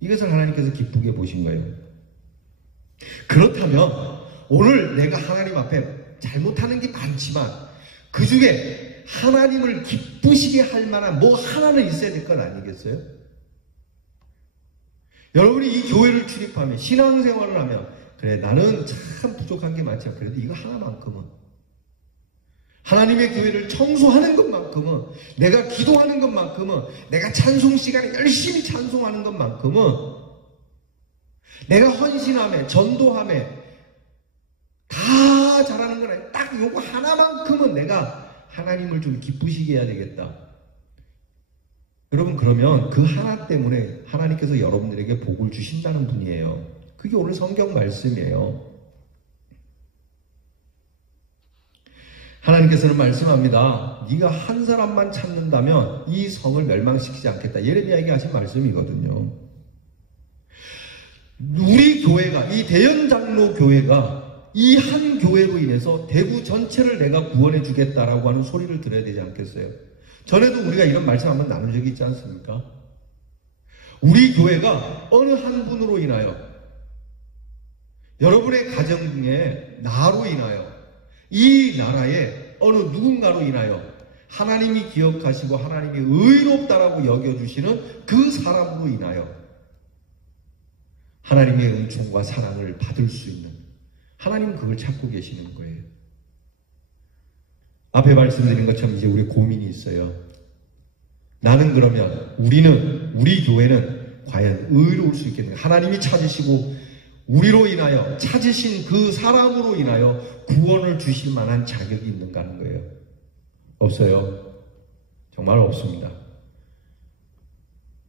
이것을 하나님께서 기쁘게 보신 거예요. 그렇다면 오늘 내가 하나님 앞에 잘못하는 게 많지만 그 중에 하나님을 기쁘시게 할 만한 뭐 하나는 있어야 될 건 아니겠어요? 여러분이 이 교회를 출입하면 신앙생활을 하면 그래, 나는 참 부족한 게 많지만 그래도 이거 하나만큼은, 하나님의 교회를 청소하는 것만큼은, 내가 기도하는 것만큼은, 내가 찬송 시간에 열심히 찬송하는 것만큼은, 내가 헌신함에 전도함에 다 잘하는 건 아니에요. 딱 요거 하나만큼은 내가 하나님을 좀 기쁘시게 해야 되겠다. 여러분, 그러면 그 하나 때문에 하나님께서 여러분들에게 복을 주신다는 분이에요. 그게 오늘 성경 말씀이에요. 하나님께서는 말씀합니다. 네가 한 사람만 찾는다면 이 성을 멸망시키지 않겠다. 예레미야에게 하신 말씀이거든요. 우리 교회가, 이 대연장로 교회가 이 한 교회로 인해서 대구 전체를 내가 구원해 주겠다라고 하는 소리를 들어야 되지 않겠어요? 전에도 우리가 이런 말씀 한번 나눈 적이 있지 않습니까? 우리 교회가 어느 한 분으로 인하여, 여러분의 가정 중에 나로 인하여, 이 나라의 어느 누군가로 인하여 하나님이 기억하시고 하나님이 의롭다라고 여겨주시는 그 사람으로 인하여 하나님의 은총과 사랑을 받을 수 있는, 하나님은 그걸 찾고 계시는 거예요. 앞에 말씀드린 것처럼 이제 우리 고민이 있어요. 나는 그러면, 우리 교회는 과연 의로울 수 있겠는가? 하나님이 찾으시고 우리로 인하여, 찾으신 그 사람으로 인하여 구원을 주실 만한 자격이 있는가 하는 거예요. 없어요. 정말 없습니다.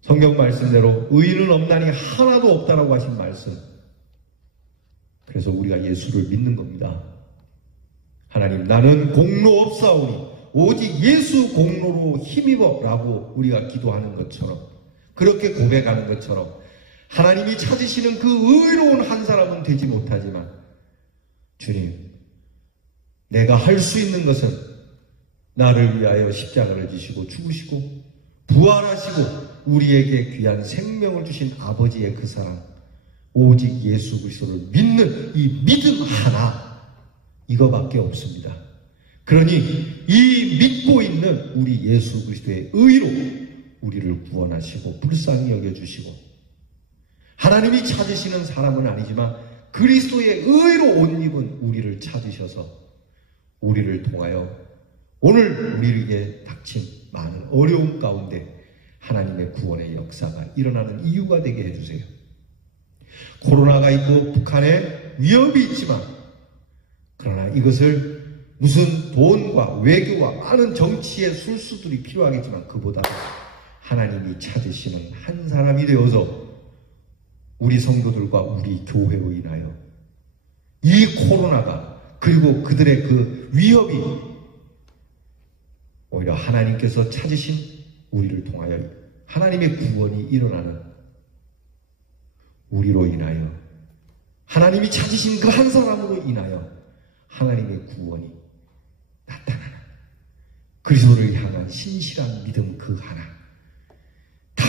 성경 말씀대로 의인은 없나니 하나도 없다라고 하신 말씀. 그래서 우리가 예수를 믿는 겁니다. 하나님, 나는 공로 없사오니 오직 예수 공로로 힘입어 라고 우리가 기도하는 것처럼, 그렇게 고백하는 것처럼 하나님이 찾으시는 그 의로운 한 사람은 되지 못하지만, 주님, 내가 할 수 있는 것은 나를 위하여 십자가를 지시고 죽으시고 부활하시고 우리에게 귀한 생명을 주신 아버지의 그 사랑, 오직 예수 그리스도를 믿는 이 믿음 하나, 이거밖에 없습니다. 그러니 이 믿고 있는 우리 예수 그리스도의 의로 우리를 구원하시고 불쌍히 여겨주시고, 하나님이 찾으시는 사람은 아니지만 그리스도의 의로 옷 입은 우리를 찾으셔서 우리를 통하여 오늘 우리에게 닥친 많은 어려움 가운데 하나님의 구원의 역사가 일어나는 이유가 되게 해주세요. 코로나가 있고 북한에 위협이 있지만 그러나 이것을 무슨 돈과 외교와 많은 정치의 술수들이 필요하겠지만 그보다 하나님이 찾으시는 한 사람이 되어서 우리 성도들과 우리 교회로 인하여 이 코로나가 그리고 그들의 그 위협이 오히려 하나님께서 찾으신 우리를 통하여 하나님의 구원이 일어나는 우리로 인하여 하나님이 찾으신 그 한 사람으로 인하여 하나님의 구원이 나타나는 그리스도를 향한 신실한 믿음 그 하나 다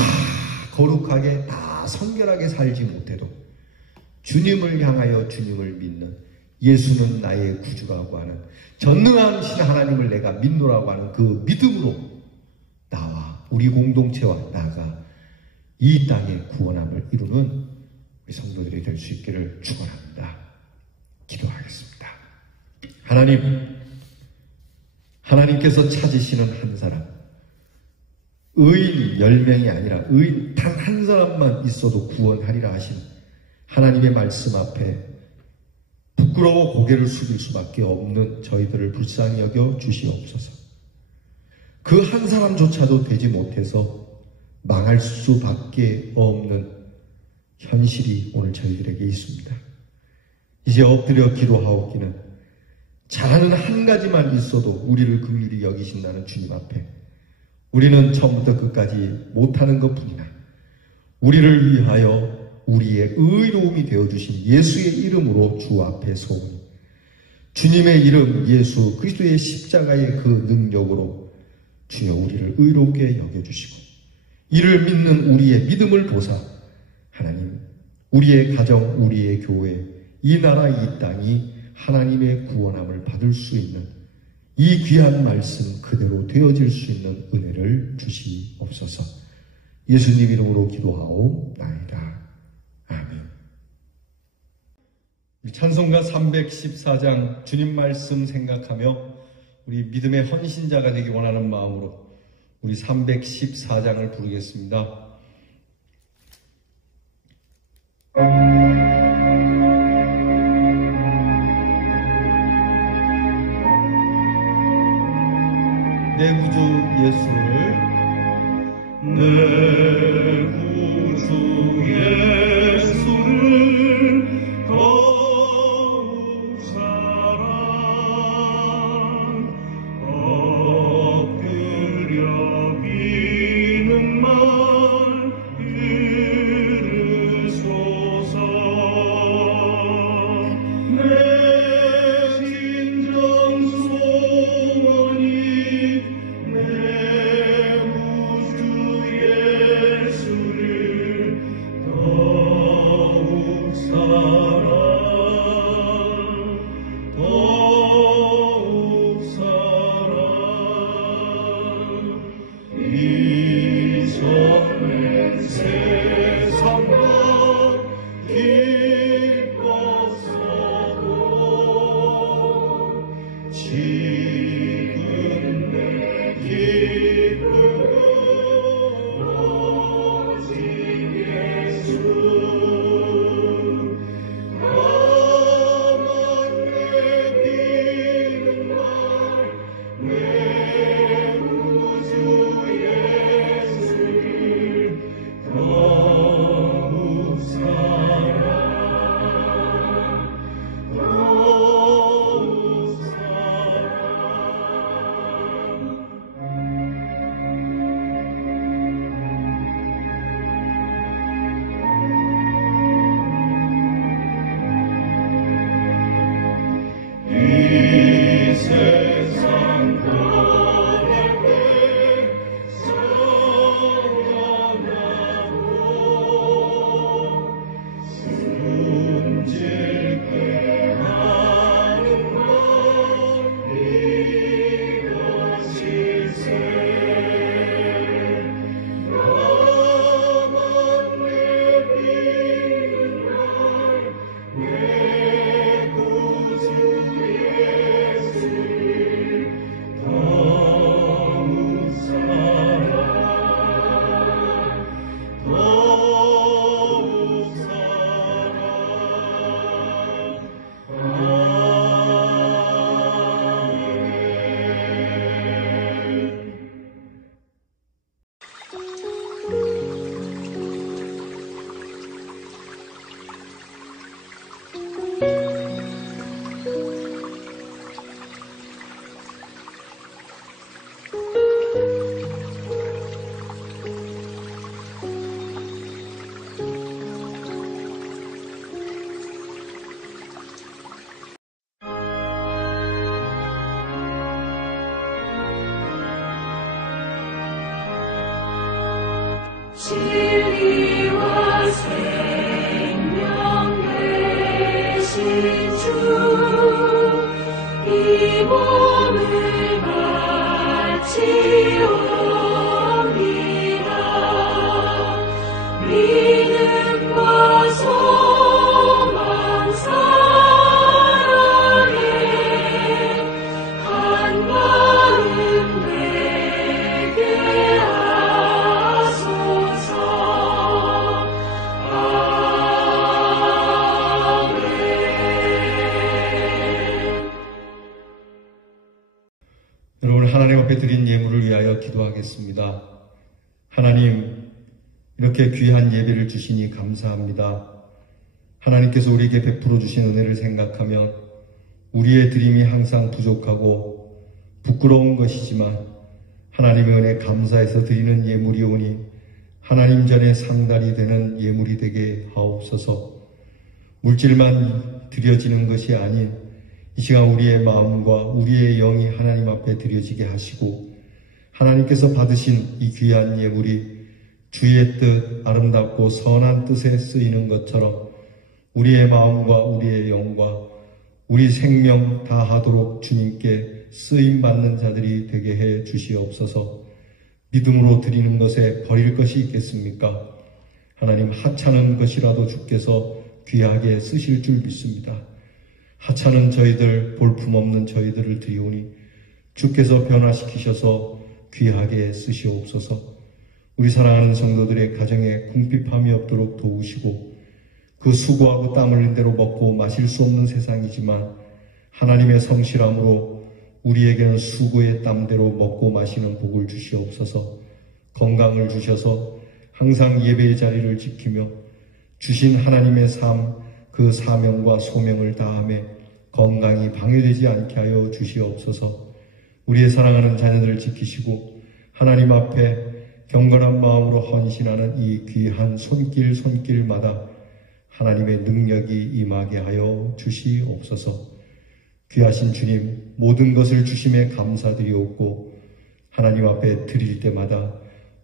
거룩하게 다 성결하게 살지 못해도 주님을 향하여 주님을 믿는 예수는 나의 구주라고 하는 전능하신 하나님을 내가 믿노라고 하는 그 믿음으로 나와 우리 공동체와 나가 이 땅의 구원함을 이루는 우리 성도들이 될 수 있기를 축원합니다. 기도하겠습니다. 하나님께서 찾으시는 한 사람, 의인 10명이 아니라 의인 단 한 사람만 있어도 구원하리라 하신 하나님의 말씀 앞에 부끄러워 고개를 숙일 수밖에 없는 저희들을 불쌍히 여겨 주시옵소서. 그 한 사람조차도 되지 못해서 망할 수밖에 없는 현실이 오늘 저희들에게 있습니다. 이제 엎드려 기도하옵기는 잘하는 한 가지만 있어도 우리를 긍휼히 여기신다는 주님 앞에 우리는 처음부터 끝까지 못하는 것뿐이나 우리를 위하여 우리의 의로움이 되어주신 예수의 이름으로 주 앞에 서오니 주님의 이름 예수 그리스도의 십자가의 그 능력으로 주여 우리를 의롭게 여겨주시고 이를 믿는 우리의 믿음을 보사 하나님 우리의 가정 우리의 교회 이 나라 이 땅이 하나님의 구원함을 받을 수 있는 이 귀한 말씀 그대로 되어질 수 있는 은혜를 주시옵소서. 예수님 이름으로 기도하옵나이다. 아멘. 찬송가 314장 주님 말씀 생각하며 우리 믿음의 헌신자가 되기 원하는 마음으로 우리 314장을 부르겠습니다. 내 구주 예수를 내 구주 예수를 더욱 사랑 엎드려 비는 말 들으소서. 내 진정 소원이 내 구주 예수를 더욱 사랑 더욱 사랑 이전의 세상과 기뻤어도 지금 내 기쁨은 오직 예수. 나만 내비는 말 내 구주 예수를 더욱 진리와 생명 되신 주, 이 몸을 바치옵니다. 믿음과 소망 사랑에 한마음 되게 하소서. 아멘. 여러분, 하나님 앞에 드린 예물을 위하여 기도하겠습니다. 하나님, 이렇게 귀한 예배를 주시니 감사합니다. 하나님께서 우리에게 베풀어 주신 은혜를 생각하면 우리의 드림이 항상 부족하고 부끄러운 것이지만 하나님의 은혜 감사해서 드리는 예물이 오니 하나님 전에 상달이 되는 예물이 되게 하옵소서. 물질만 드려지는 것이 아닌 이 시간 우리의 마음과 우리의 영이 하나님 앞에 드려지게 하시고 하나님께서 받으신 이 귀한 예물이 주의 뜻, 아름답고 선한 뜻에 쓰이는 것처럼 우리의 마음과 우리의 영과 우리 생명 다하도록 주님께 쓰임받는 자들이 되게 해 주시옵소서. 믿음으로 드리는 것에 버릴 것이 있겠습니까? 하나님, 하찮은 것이라도 주께서 귀하게 쓰실 줄 믿습니다. 하찮은 저희들, 볼품없는 저희들을 드리오니 주께서 변화시키셔서 귀하게 쓰시옵소서. 우리 사랑하는 성도들의 가정에 궁핍함이 없도록 도우시고 그 수고하고 땀 흘린 대로 먹고 마실 수 없는 세상이지만 하나님의 성실함으로 우리에게는 수고의 땀대로 먹고 마시는 복을 주시옵소서. 건강을 주셔서 항상 예배의 자리를 지키며 주신 하나님의 삶, 그 사명과 소명을 다하며 건강이 방해되지 않게 하여 주시옵소서. 우리의 사랑하는 자녀들을 지키시고 하나님 앞에 경건한 마음으로 헌신하는 이 귀한 손길마다 하나님의 능력이 임하게 하여 주시옵소서. 귀하신 주님, 모든 것을 주심에 감사드리옵고 하나님 앞에 드릴 때마다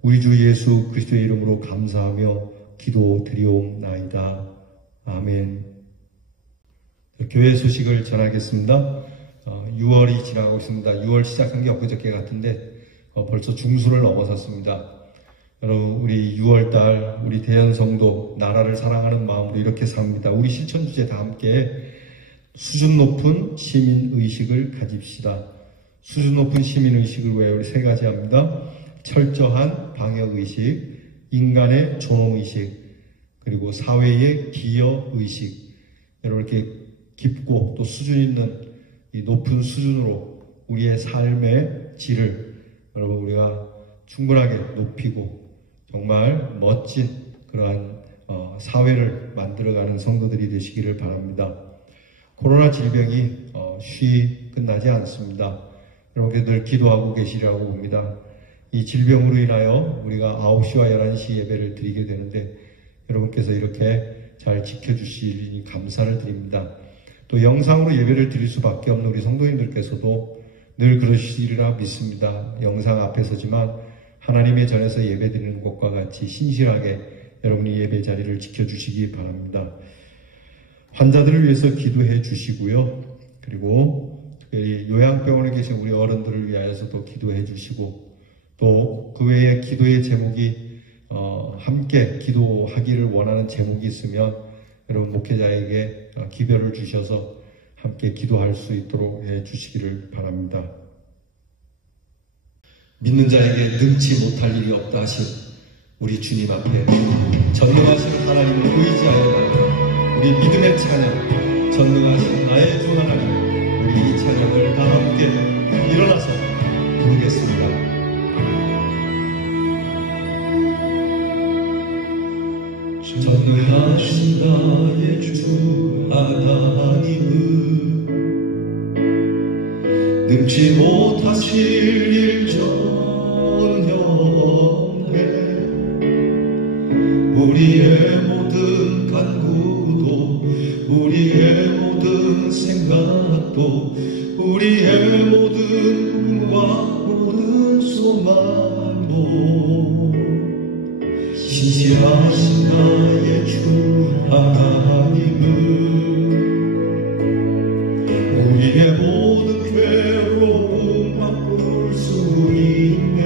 우리 주 예수 그리스도의 이름으로 감사하며 기도드리옵나이다. 아멘. 교회 소식을 전하겠습니다. 6월이 지나가고 있습니다. 6월 시작한 게 엊그저께 같은데 벌써 중순을 넘어섰습니다. 여러분, 우리 6월달 우리 대연성도 나라를 사랑하는 마음으로 이렇게 삽니다. 우리 실천주제 다 함께 수준 높은 시민의식을 가집시다. 수준 높은 시민의식을 왜 우리 세 가지 합니다. 철저한 방역의식, 인간의 존엄의식, 그리고 사회의 기여의식. 여러분, 이렇게 깊고 또 수준 있는 이 높은 수준으로 우리의 삶의 질을 여러분 우리가 충분하게 높이고 정말 멋진 그러한 사회를 만들어가는 성도들이 되시기를 바랍니다. 코로나 질병이 쉬이 끝나지 않습니다. 여러분께 늘 기도하고 계시리라고 봅니다. 이 질병으로 인하여 우리가 9시와 11시 예배를 드리게 되는데 여러분께서 이렇게 잘 지켜주시니 감사를 드립니다. 또 영상으로 예배를 드릴 수밖에 없는 우리 성도님들께서도 늘 그러시리라 믿습니다. 영상 앞에서지만 하나님의 전에서 예배드리는 것과 같이 신실하게 여러분이 예배 자리를 지켜주시기 바랍니다. 환자들을 위해서 기도해 주시고요. 그리고 특별히 요양병원에 계신 우리 어른들을 위하여서도 기도해 주시고 또 그 외에 기도의 제목이 함께 기도하기를 원하는 제목이 있으면 여러분 목회자에게 기별을 주셔서 함께 기도할 수 있도록 해주시기를 바랍니다. 믿는 자에게 능치 못할 일이 없다 하신 우리 주님 앞에 전능하신 하나님을 의지하여 우리 믿음의 찬양, 전능하신 나의 주 하나님, 우리 이 찬양을 다 함께 일어나서 부르겠습니다. 전능하신 나의 주 하나님은 능치 못하실 일 전혀 없네. 우리의 모든 간구도 우리의 모든 생각도 우리의 모든 꿈과 모든 소망도 신실하신 나의 주 하나님은 우리의 모든 괴로움 바꿀 수 있네.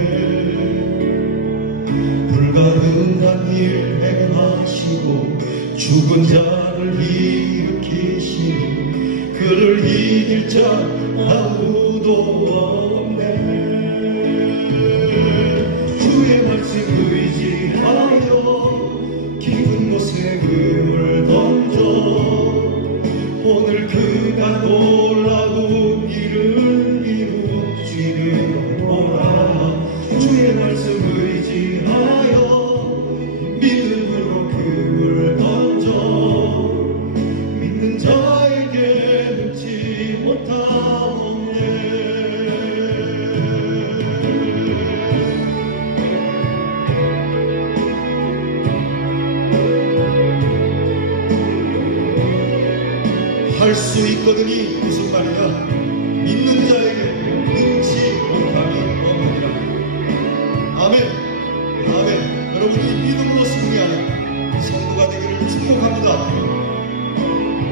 불가능한 일 행하시고 죽은 자를 일으키시니 그를 이길 자 아무도 없네. 주의 말씀 의지하여 깊은 곳에 금을 던져 오늘 그가 놀라운 일을 이루시는구나. 주의 말씀 의지하여 믿음으로 금을 던져 믿는 자에게 묻지 못함 없네. 할 수 있거든이 무슨 말이냐? 믿는 자에게 능치 못함이 없느니라. 아멘. 아멘. 여러분이 믿음으로 승리하는 성도가 되기를 축복합니다.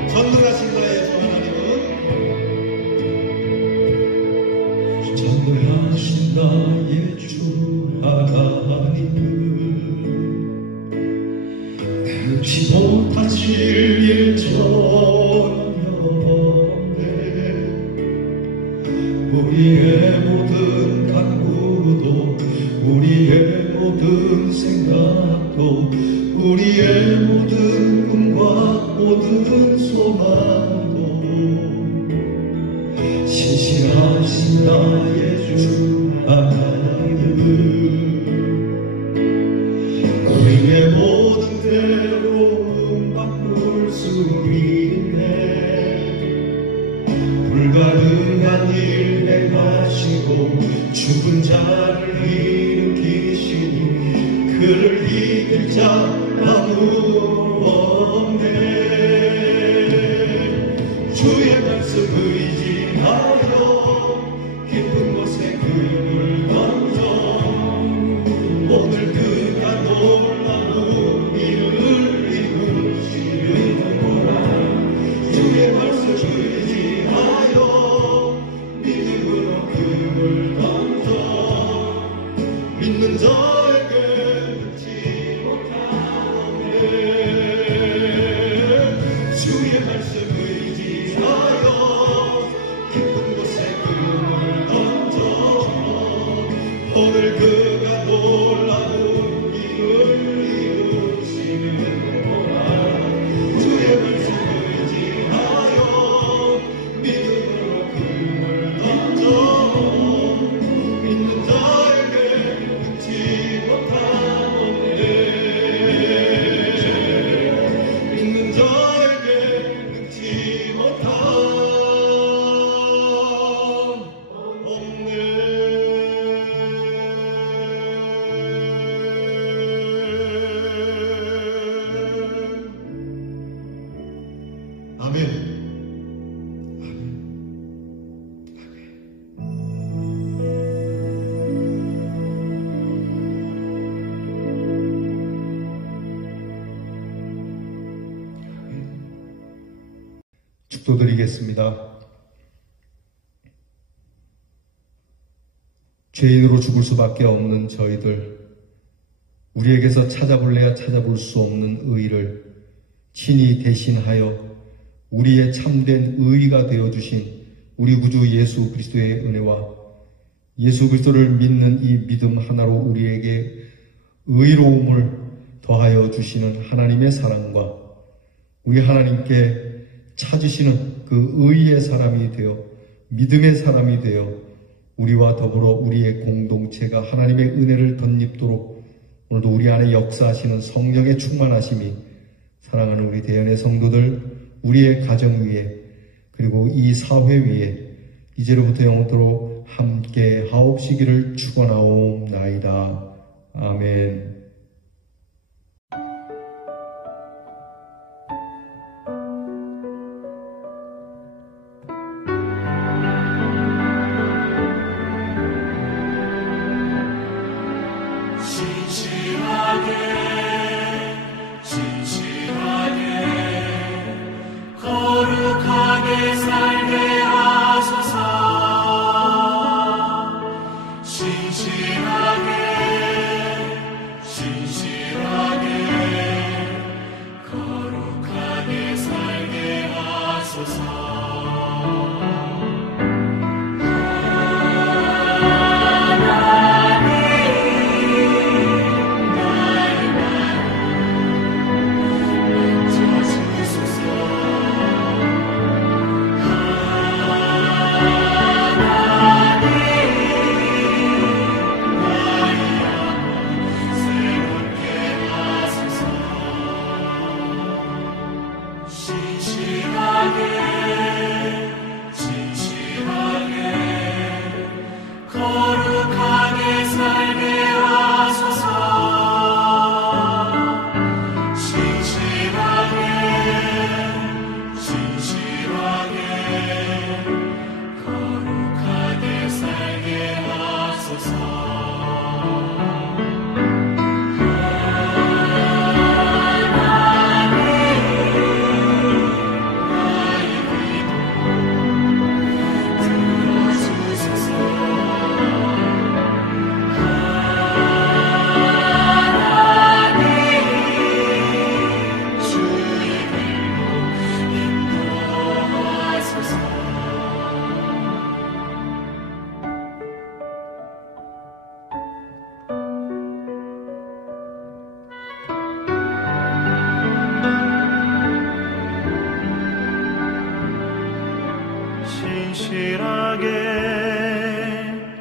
전능하신 나의 주 하나님은 전능하신 나의 주 하나님은 능치 못하실 일 전혀 없네. 우리의 모든 간구도 우리의 모든 생각도 우리의 모든 꿈과 모든 소망도 신실하신 나의 주 하나님은 우리의 모든 괴로움 바꿀 수 있네. 불가능한 일 행하시고 죽은 자를 일으키시니 그를 이길 자 아무도 없네. 주의 말씀 의지하여 깊은 곳에 금을 던져 오늘 그가 놀라운 일을 이루시는구나. 주의 말씀 의지하여 믿음으로 금을 던져 믿는 자에게 묻지 못하네. 주의 말씀 의지하여 깊은 곳에 금을 던져 오늘 그가 놀라운 일을 이루시는구나. 주의 말씀 의지하여 믿음으로 금을 던져 믿는 자에게 능치 못함 없네. 믿는 자에게 능치 못함 없네. 아멘. 축도드리겠습니다. 죄인으로 죽을 수밖에 없는 저희들, 우리에게서 찾아볼래야 찾아볼 수 없는 의를 친히 대신하여 우리의 참된 의가 되어주신 우리 구주 예수 그리스도의 은혜와 예수 그리스도를 믿는 이 믿음 하나로 우리에게 의로움을 더하여 주시는 하나님의 사랑과 우리 하나님께 찾으시는 그 의의 사람이 되어 믿음의 사람이 되어 우리와 더불어 우리의 공동체가 하나님의 은혜를 덧입도록 오늘도 우리 안에 역사하시는 성령의 충만하심이 사랑하는 우리 대연의 성도들, 우리의 가정 위에 그리고 이 사회 위에 이제로부터 영원토록 함께 하옵시기를 축원하옵나이다. 아멘. 신실하게 거룩하게 살게 하소서. 신실하게 거룩하게 살게 하소서. 거룩하게 살게 하소서. 신실하게 거룩하게 살게 하소서.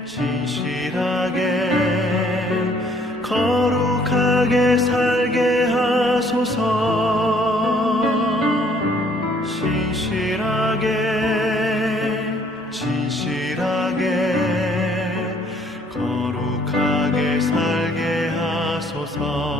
진실하게 거룩하게 살게 하소서. 진실하게 거룩하게 살게 하소서.